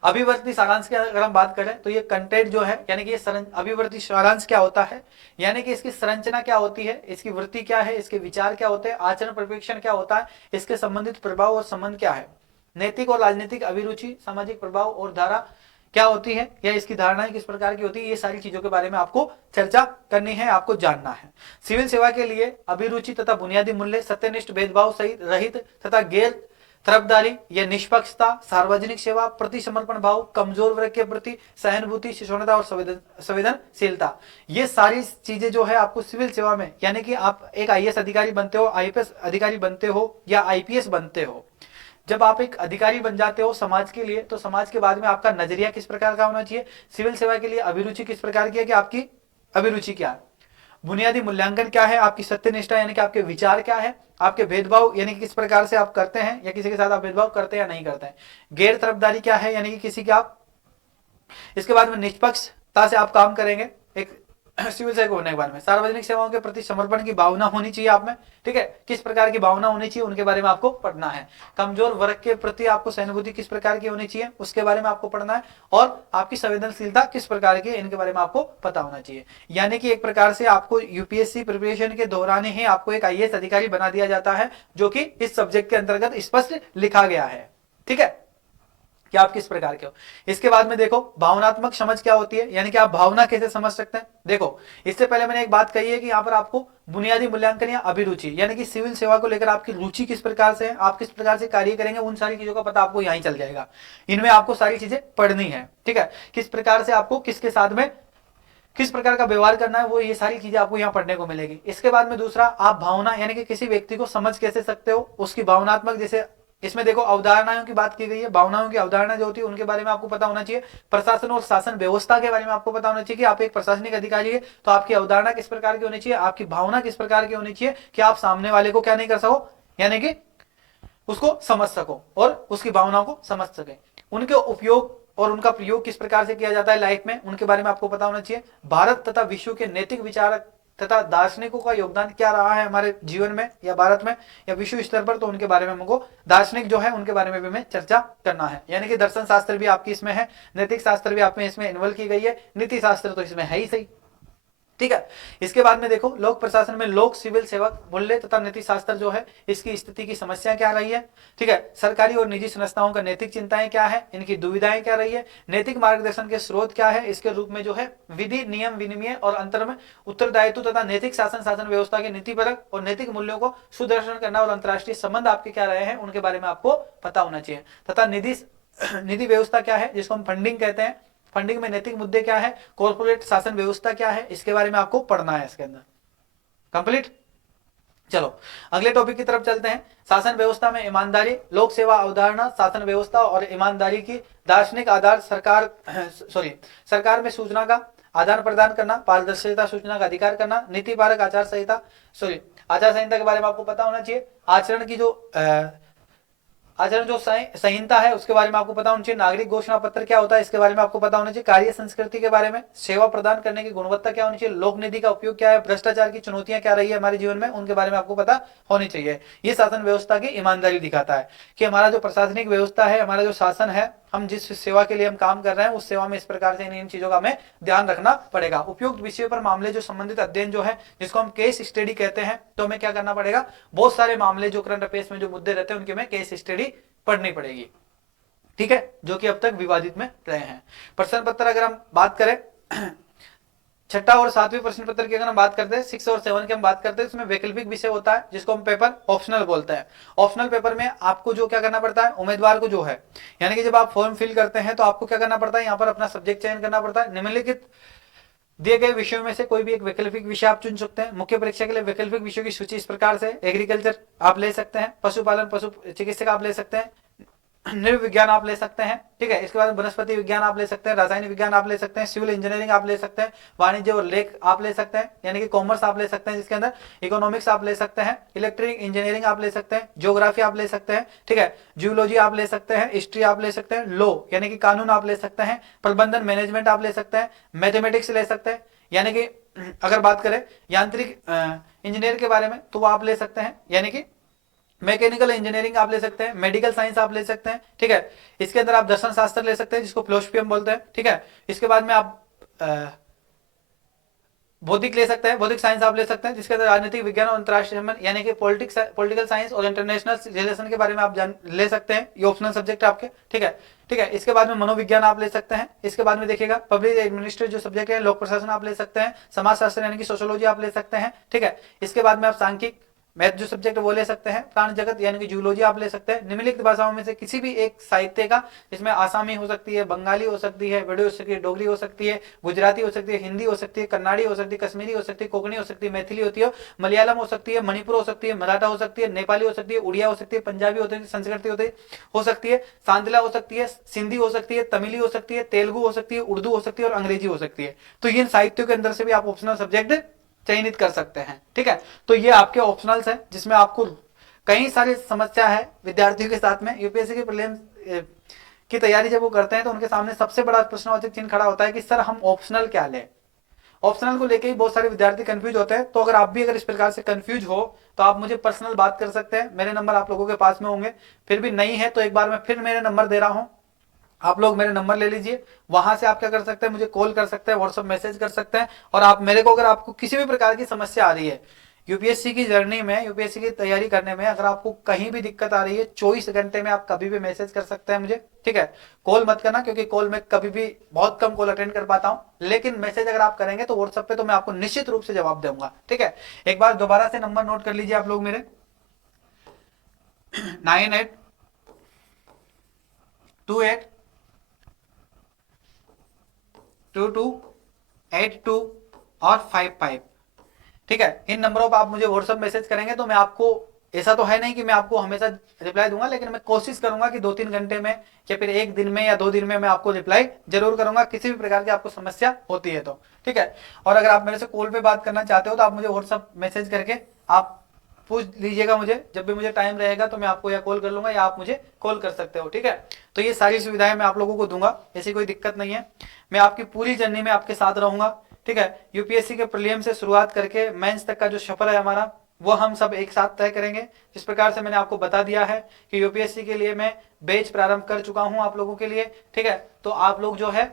अभिवर्ती सारांश की अगर हम बात करें तो ये कंटेंट जो है यानी कि ये अभिवर्ती सारांश क्या होता है, यानी कि इसकी संरचना क्या होती है, इसकी वृत्ति क्या है, इसके विचार क्या होते हैं, आचरण परिप्रेक्षण क्या होता है, इसके संबंधित प्रभाव और संबंध क्या है, नैतिक और राजनीतिक अभिरुचि, सामाजिक प्रभाव और धारा क्या होती है, या इसकी धारणाएं किस प्रकार की होती है, ये सारी चीजों के बारे में आपको चर्चा करनी है, आपको जानना है। सिविल सेवा के लिए अभिरुचि तथा बुनियादी मूल्य, सत्यनिष्ठ, भेदभाव सहित रहित तथा गैर तरफदारी या निष्पक्षता, सार्वजनिक सेवा, प्रति समर्पण भाव, कमजोर वर्ग के प्रति सहानुभूति, सहिष्णुता और संवेदनशीलता, ये सारी चीजें जो है आपको सिविल सेवा में, यानी कि आप एक आईएएस अधिकारी बनते हो, आईपीएस अधिकारी बनते हो या आईपीएस बनते हो, जब आप एक अधिकारी बन जाते हो समाज के लिए, तो समाज के बाद में आपका नजरिया किस प्रकार का होना चाहिए, सिविल सेवा के लिए अभिरुचि किस प्रकार की है कि आपकी अभिरुचि क्या है, बुनियादी मूल्यांकन क्या है, आपकी सत्यनिष्ठा यानी कि आपके विचार क्या है, आपके भेदभाव यानी कि किस प्रकार से आप करते हैं या किसी के साथ आप भेदभाव करते हैं या नहीं करते हैं, गैर तरफदारी क्या है यानी कि किसी के आप, इसके बाद में निष्पक्षता से आप काम करेंगे एक सिविल सेवक होने के बाद में, सार्वजनिक सेवाओं के प्रति समर्पण की भावना होनी चाहिए आप में, ठीक है, किस प्रकार की भावना होनी चाहिए उनके बारे में आपको पढ़ना है, कमजोर वर्ग के प्रति आपको सहानुभूति किस प्रकार की होनी चाहिए उसके बारे में आपको पढ़ना है, और आपकी संवेदनशीलता किस प्रकार की इनके बारे में आपको पता होना चाहिए। यानी कि एक प्रकार से आपको यूपीएससी प्रिपरेशन के दौरान ही आपको एक आईएएस अधिकारी बना दिया जाता है, जो कि इस सब्जेक्ट के अंतर्गत स्पष्ट लिखा गया है, ठीक है, कि आप किस प्रकार के हो। इसके बाद में देखो भावनात्मक समझ क्या होती है, यानी कि आप भावना कैसे समझ सकते हैं। देखो इससे पहले मैंने एक बात कही है कि यहाँ पर आपको बुनियादी मूल्यांकन या अभिरुचि, यानी कि सिविल सेवा को लेकर आपकी रुचि किस प्रकार से है, आप किस प्रकार से कार्य करेंगे, उन सारी चीजों का पता आपको यहीं चल जाएगा। इनमें आपको सारी चीजें पढ़नी है, ठीक है, किस प्रकार से आपको किसके साथ में किस प्रकार का व्यवहार करना है, वो ये सारी चीजें आपको यहाँ पढ़ने को मिलेगी। इसके बाद में दूसरा, आप भावना यानी कि किसी व्यक्ति को समझ कैसे सकते हो, उसकी भावनात्मक, जैसे इसमें देखो अवधारणाओं की बात की गई है, भावनाओं की अवधारणा जो होती है उनके बारे में आपको पता होना चाहिए। प्रशासन और शासन व्यवस्था के बारे में आपको पता होना चाहिए कि आप एक प्रशासनिक अधिकारी है तो आपकी अवधारणा किस प्रकार की होनी चाहिए, आपकी भावना किस प्रकार की होनी चाहिए कि आप सामने वाले को क्या नहीं कर सको, यानी कि उसको समझ सको और उसकी भावनाओं को समझ सके। उनके उपयोग और उनका प्रयोग किस प्रकार से किया जाता है लाइफ में, उनके बारे में आपको पता होना चाहिए। भारत तथा विश्व के नैतिक विचारक तथा दार्शनिकों का योगदान क्या रहा है हमारे जीवन में या भारत में या विश्व स्तर पर, तो उनके बारे में हमको दार्शनिक जो है उनके बारे में भी हमें चर्चा करना है। यानी कि दर्शन शास्त्र भी आपकी इसमें है, नैतिक शास्त्र भी आप में इसमें इन्वॉल्व की गई है, नीति शास्त्र तो इसमें है ही सही, ठीक है। इसके बाद में देखो लोक प्रशासन में लोक सिविल सेवक मूल्य तथा नीति शास्त्र जो है इसकी स्थिति की समस्या क्या रही है, ठीक है, सरकारी और निजी संस्थाओं का नैतिक चिंताएं क्या है, इनकी दुविधाएं क्या रही है, नैतिक मार्गदर्शन के स्रोत क्या है, इसके रूप में जो है विधि, नियम, विनिमय और अंतर में उत्तरदायित्व तथा नैतिक शासन, शासन व्यवस्था के नीतिपरक और नैतिक मूल्यों को सुदर्शन करना और अंतर्राष्ट्रीय संबंध आपके क्या रहे हैं उनके बारे में आपको पता होना चाहिए। तथा निधि व्यवस्था क्या है जिसको हम फंडिंग कहते हैं, फंडिंग में नैतिक मुद्दे क्या है, कॉर्पोरेट शासन व्यवस्था क्या है, इसके बारे में आपको पढ़ना है इसके अंदर। कंप्लीट। चलो अगले टॉपिक की तरफ चलते हैं। शासन व्यवस्था में ईमानदारी, लोक सेवा अवधारणा, शासन व्यवस्था और ईमानदारी की दार्शनिक आधार, सरकार में सूचना का आदान प्रदान करना, पारदर्शिता, सूचना का अधिकार करना, नीति पारक आचार संहिता के बारे में आपको पता होना चाहिए। आचरण जो संहिता है उसके बारे में आपको पता होना चाहिए। नागरिक घोषणा पत्र क्या होता है इसके बारे में आपको पता होना चाहिए। कार्य संस्कृति के बारे में, सेवा प्रदान करने की गुणवत्ता क्या होनी चाहिए, लोक निधि का उपयोग क्या है, भ्रष्टाचार की चुनौतियां क्या रही है हमारे जीवन में, उनके बारे में आपको पता होनी चाहिए। ये शासन व्यवस्था की ईमानदारी दिखाता है कि हमारा जो प्रशासनिक व्यवस्था है, हमारा जो शासन है, हम जिस सेवा के लिए हम काम कर रहे हैं उस सेवा में इस प्रकार से इन चीजों का हमें ध्यान रखना पड़ेगा। उपयुक्त विषय पर मामले जो संबंधित अध्ययन जो है जिसको हम केस स्टडी कहते हैं, तो हमें क्या करना पड़ेगा, बहुत सारे मामले जो करंट अफेयर्स में जो मुद्दे रहते हैं उनके में केस स्टडी पढ़नी पड़ेगी, ठीक है, जो कि अब तक विवादित में रहे हैं। प्रश्न पत्र अगर हम बात करें, छठा और सातवीं प्रश्न पत्र की अगर हम बात करते हैं, 6 और 7 की हम बात करते हैं, इसमें वैकल्पिक विषय होता है जिसको हम पेपर ऑप्शनल बोलते हैं। ऑप्शनल पेपर में आपको जो क्या करना पड़ता है, उम्मीदवार को जो है, यानी कि जब आप फॉर्म फिल करते हैं तो आपको क्या करना पड़ता है, यहाँ पर अपना सब्जेक्ट चयन करना पड़ता है। निम्नलिखित दिए गए विषयों में से कोई भी एक वैकल्पिक विषय आप चुन सकते हैं। मुख्य परीक्षा के लिए वैकल्पिक विषयों की सूची इस प्रकार से, एग्रीकल्चर आप ले सकते हैं, पशुपालन, पशु चिकित्सक आप ले सकते हैं, नृविज्ञान आप ले सकते हैं, ठीक है, इसके बाद वनस्पति विज्ञान आप ले सकते हैं, रासायनिक विज्ञान आप ले सकते हैं, सिविल इंजीनियरिंग आप ले सकते हैं, वाणिज्य और लेख आप ले सकते हैं, यानी कि कॉमर्स आप ले सकते हैं जिसके अंदर इकोनॉमिक्स आप ले सकते हैं, इलेक्ट्रिक इंजीनियरिंग आप ले सकते हैं, ज्योग्राफी आप ले सकते हैं, ठीक है, जियोलॉजी आप ले सकते हैं, हिस्ट्री आप ले सकते हैं, लॉ यानी कि कानून आप ले सकते हैं, प्रबंधन मैनेजमेंट आप ले सकते हैं, मैथमेटिक्स ले सकते हैं, यानी कि अगर बात करें यांत्रिक इंजीनियर के बारे में तो वो आप ले सकते हैं, यानी कि मैकेनिकल इंजीनियरिंग आप ले सकते हैं, मेडिकल साइंस आप ले सकते हैं, ठीक है। इसके अंदर आप दर्शन शास्त्र ले सकते हैं जिसको फिलोसफी हम बोलते हैं, ठीक है। इसके बाद में आप बौद्धिक ले सकते हैं, बौद्धिक साइंस आप ले सकते हैं जिसके अंदर राजनीतिक विज्ञान और अंतरराष्ट्रीय संबंध यानी कि पॉलिटिकल साइंस और इंटरनेशनल रिलेशन के बारे में आप ले सकते हैं, ये ऑप्शनल सब्जेक्ट आपके, ठीक है, ठीक है। इसके बाद में मनोविज्ञान आप ले सकते हैं। इसके बाद में देखिएगा पब्लिक एडमिनिस्ट्रेशन जो सब्जेक्ट है, लोक प्रशासन आप ले सकते हैं, समाजशास्त्र यानी कि सोशियोलॉजी आप ले सकते हैं, ठीक है। इसके बाद में आप सांख्यिक मैथ जो सब्जेक्ट वो ले सकते हैं, प्राण जगत यानी कि जूलॉजी आप ले सकते हैं। निम्नलिखित भाषाओं में से किसी भी एक साहित्य का, इसमें आसामी हो सकती है, बंगाली हो सकती है, बड़ी हो सकती है, डोगरी हो सकती है, गुजराती हो सकती है, हिंदी हो सकती है, कन्नाड़ी हो सकती है, कश्मीरी हो सकती है, कोंकणी हो सकती है, मैथिली होती है, मलयालम हो सकती है, मणिपुर हो सकती है, मराठा हो सकती है, नेपाली हो सकती है, उड़िया हो सकती है, पंजाबी हो सकती है, संस्कृत हो सकती है, सांतला हो सकती है, सिंधी हो सकती है, तमिली हो सकती है, तेलुगु हो सकती है, उर्दू हो सकती है और अंग्रेजी हो सकती है। तो इन साहित्यों के अंदर से भी आप ऑप्शनल सब्जेक्ट चयनित कर सकते हैं, ठीक है। तो ये आपके ऑप्शनल्स हैं जिसमें आपको कई सारी समस्या है विद्यार्थियों के साथ में। यूपीएससी के प्रीलिम्स की तैयारी जब वो करते हैं तो उनके सामने सबसे बड़ा प्रश्नवाचक चिन्ह खड़ा होता है कि सर हम ऑप्शनल क्या लें। ऑप्शनल को लेके ही बहुत सारे विद्यार्थी कंफ्यूज होते हैं। तो अगर आप भी अगर इस प्रकार से कंफ्यूज हो तो आप मुझे पर्सनल बात कर सकते हैं, मेरे नंबर आप लोगों के पास में होंगे। फिर भी नहीं है तो एक बार मैं फिर मेरे नंबर दे रहा हूं, आप लोग मेरे नंबर ले लीजिए, वहां से आप क्या कर सकते हैं, मुझे कॉल कर सकते हैं, व्हाट्सएप मैसेज कर सकते हैं। और आप मेरे को, अगर आपको किसी भी प्रकार की समस्या आ रही है यूपीएससी की जर्नी में, यूपीएससी की तैयारी करने में, अगर आपको कहीं भी दिक्कत आ रही है 24 घंटे में आप कभी भी मैसेज कर सकते हैं मुझे, ठीक है। कॉल मत करना क्योंकि कॉल में कभी भी बहुत कम कॉल अटेंड कर पाता हूं, लेकिन मैसेज अगर आप करेंगे तो व्हाट्सएप पे तो मैं आपको निश्चित रूप से जवाब दूंगा, ठीक है। एक बार दोबारा से नंबर नोट कर लीजिए आप लोग मेरे 98282282 और 55, ठीक है। इन नंबरों पर आप मुझे व्हाट्सएप मैसेज करेंगे तो मैं आपको, ऐसा तो है नहीं कि मैं आपको हमेशा रिप्लाई दूंगा, लेकिन मैं कोशिश करूंगा कि 2-3 घंटे में या फिर 1 दिन में या 2 दिन में मैं आपको रिप्लाई जरूर करूंगा किसी भी प्रकार की आपको समस्या होती है तो, ठीक है। और अगर आप मेरे से कॉल पे बात करना चाहते हो तो आप मुझे व्हाट्सएप मैसेज करके आप पूछ लीजिएगा मुझे, जब भी मुझे टाइम रहेगा तो मैं आपको या कॉल कर लूंगा या आप मुझे कॉल कर सकते हो, ठीक है। तो ये सारी सुविधाएं मैं आप लोगों को दूंगा, ऐसी कोई दिक्कत नहीं है। मैं आपकी पूरी जर्नी में आपके साथ रहूंगा, ठीक है। यूपीएससी के प्रीलियम से शुरुआत करके मेंस तक का जो सफर है हमारा, वो हम सब एक साथ तय करेंगे। जिस प्रकार से मैंने आपको बता दिया है कि यूपीएससी के लिए मैं बैच प्रारंभ कर चुका हूं आप लोगों के लिए, ठीक है। तो आप लोग जो है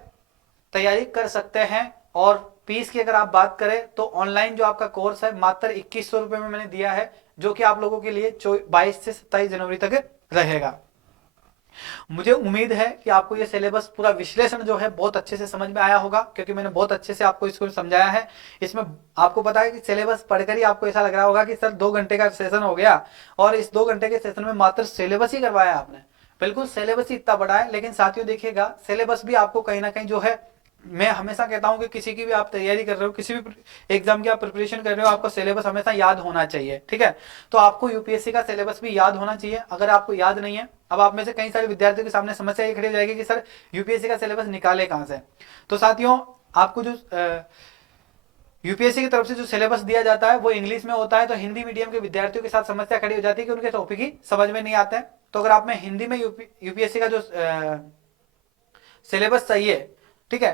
तैयारी कर सकते हैं। और फीस की अगर आप बात करें तो ऑनलाइन जो आपका कोर्स है मात्र 2100 रुपए में मैंने दिया है, जो कि आप लोगों के लिए 22 से 27 जनवरी तक रहेगा। मुझे उम्मीद है कि आपको ये सिलेबस पूरा विश्लेषण जो है बहुत अच्छे से समझ में आया होगा, क्योंकि मैंने बहुत अच्छे से आपको इसको समझाया है। इसमें आपको पता है कि सिलेबस पढ़कर ही आपको ऐसा लग रहा होगा कि सर 2 घंटे का सेशन हो गया और इस 2 घंटे के सेशन में मात्र सिलेबस ही करवाया आपने। बिल्कुल सिलेबस ही इतना बड़ा है, लेकिन साथियों देखिएगा सिलेबस भी आपको कहीं ना कहीं जो है, मैं हमेशा कहता हूं कि किसी की भी आप तैयारी कर रहे हो, किसी भी एग्जाम की आप प्रिपरेशन कर रहे हो, आपको सिलेबस हमेशा याद होना चाहिए, ठीक है। तो आपको यूपीएससी का सिलेबस भी याद होना चाहिए। अगर आपको याद नहीं है, अब आप में से कई सारे विद्यार्थियों के सामने समस्या ये खड़ी हो जाएगी कि सर यूपीएससी का सिलेबस निकाले कहां से। तो साथियों आपको जो यूपीएससी की तरफ से जो सिलेबस दिया जाता है वो इंग्लिश में होता है, तो हिंदी मीडियम के विद्यार्थियों के साथ समस्या खड़ी हो जाती है कि उनके टॉपिक ही समझ में नहीं आते हैं। तो अगर आप में हिंदी में यूपीएससी का जो सिलेबस चाहिए, ठीक है,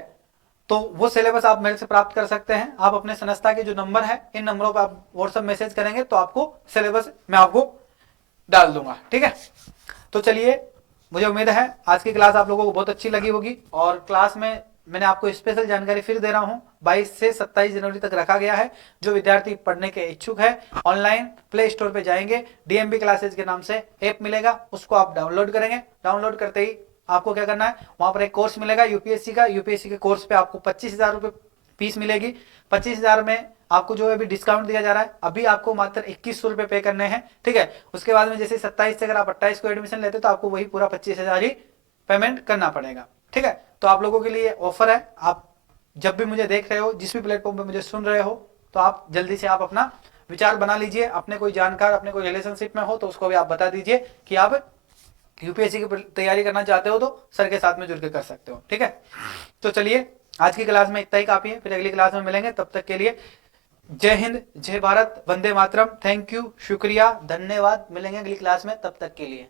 तो वो सिलेबस आप मेरे से प्राप्त कर सकते हैं। आप अपने संस्था के जो नंबर है, इन नंबरों पर आप व्हाट्सएप मैसेज करेंगे तो आपको सिलेबस मैं आपको डाल दूंगा, ठीक है। तो चलिए, मुझे उम्मीद है आज की क्लास आप लोगों को बहुत अच्छी लगी होगी। और क्लास में मैंने आपको स्पेशल जानकारी फिर दे रहा हूं, 22 से 27 जनवरी तक रखा गया है। जो विद्यार्थी पढ़ने के इच्छुक है, ऑनलाइन प्ले स्टोर पे जाएंगे, डीएमबी क्लासेज के नाम से ऐप मिलेगा, उसको आप डाउनलोड करेंगे। डाउनलोड करते ही आपको क्या करना है, वहां पर एक कोर्स मिलेगा यूपीएससी का। यूपीएससी के कोर्स पे आपको 25,000 रुपए फीस मिलेगी। 25,000 में आपको जो है अभी डिस्काउंट दिया जा रहा है, अभी आपको मात्र 2100 रुपए पे करने हैं, ठीक है। उसके बाद में जैसे 27 से अगर आप 28 को एडमिशन लेते तो आपको वही पूरा 25,000 ही पेमेंट करना पड़ेगा, ठीक है। तो आप लोगों के लिए ऑफर है, आप जब भी मुझे देख रहे हो, जिस भी प्लेटफॉर्म पे मुझे सुन रहे हो, तो आप जल्दी से आप अपना विचार बना लीजिए। अपने कोई जानकार, अपने कोई रिलेशनशिप में हो तो उसको भी आप बता दीजिए कि आप यूपीएससी की तैयारी करना चाहते हो तो सर के साथ में जुड़ के कर सकते हो, ठीक है। तो चलिए, आज की क्लास में इतना ही काफी है, फिर अगली क्लास में मिलेंगे। तब तक के लिए जय हिंद, जय भारत, वंदे मातरम। थैंक यू, शुक्रिया, धन्यवाद। मिलेंगे अगली क्लास में, तब तक के लिए।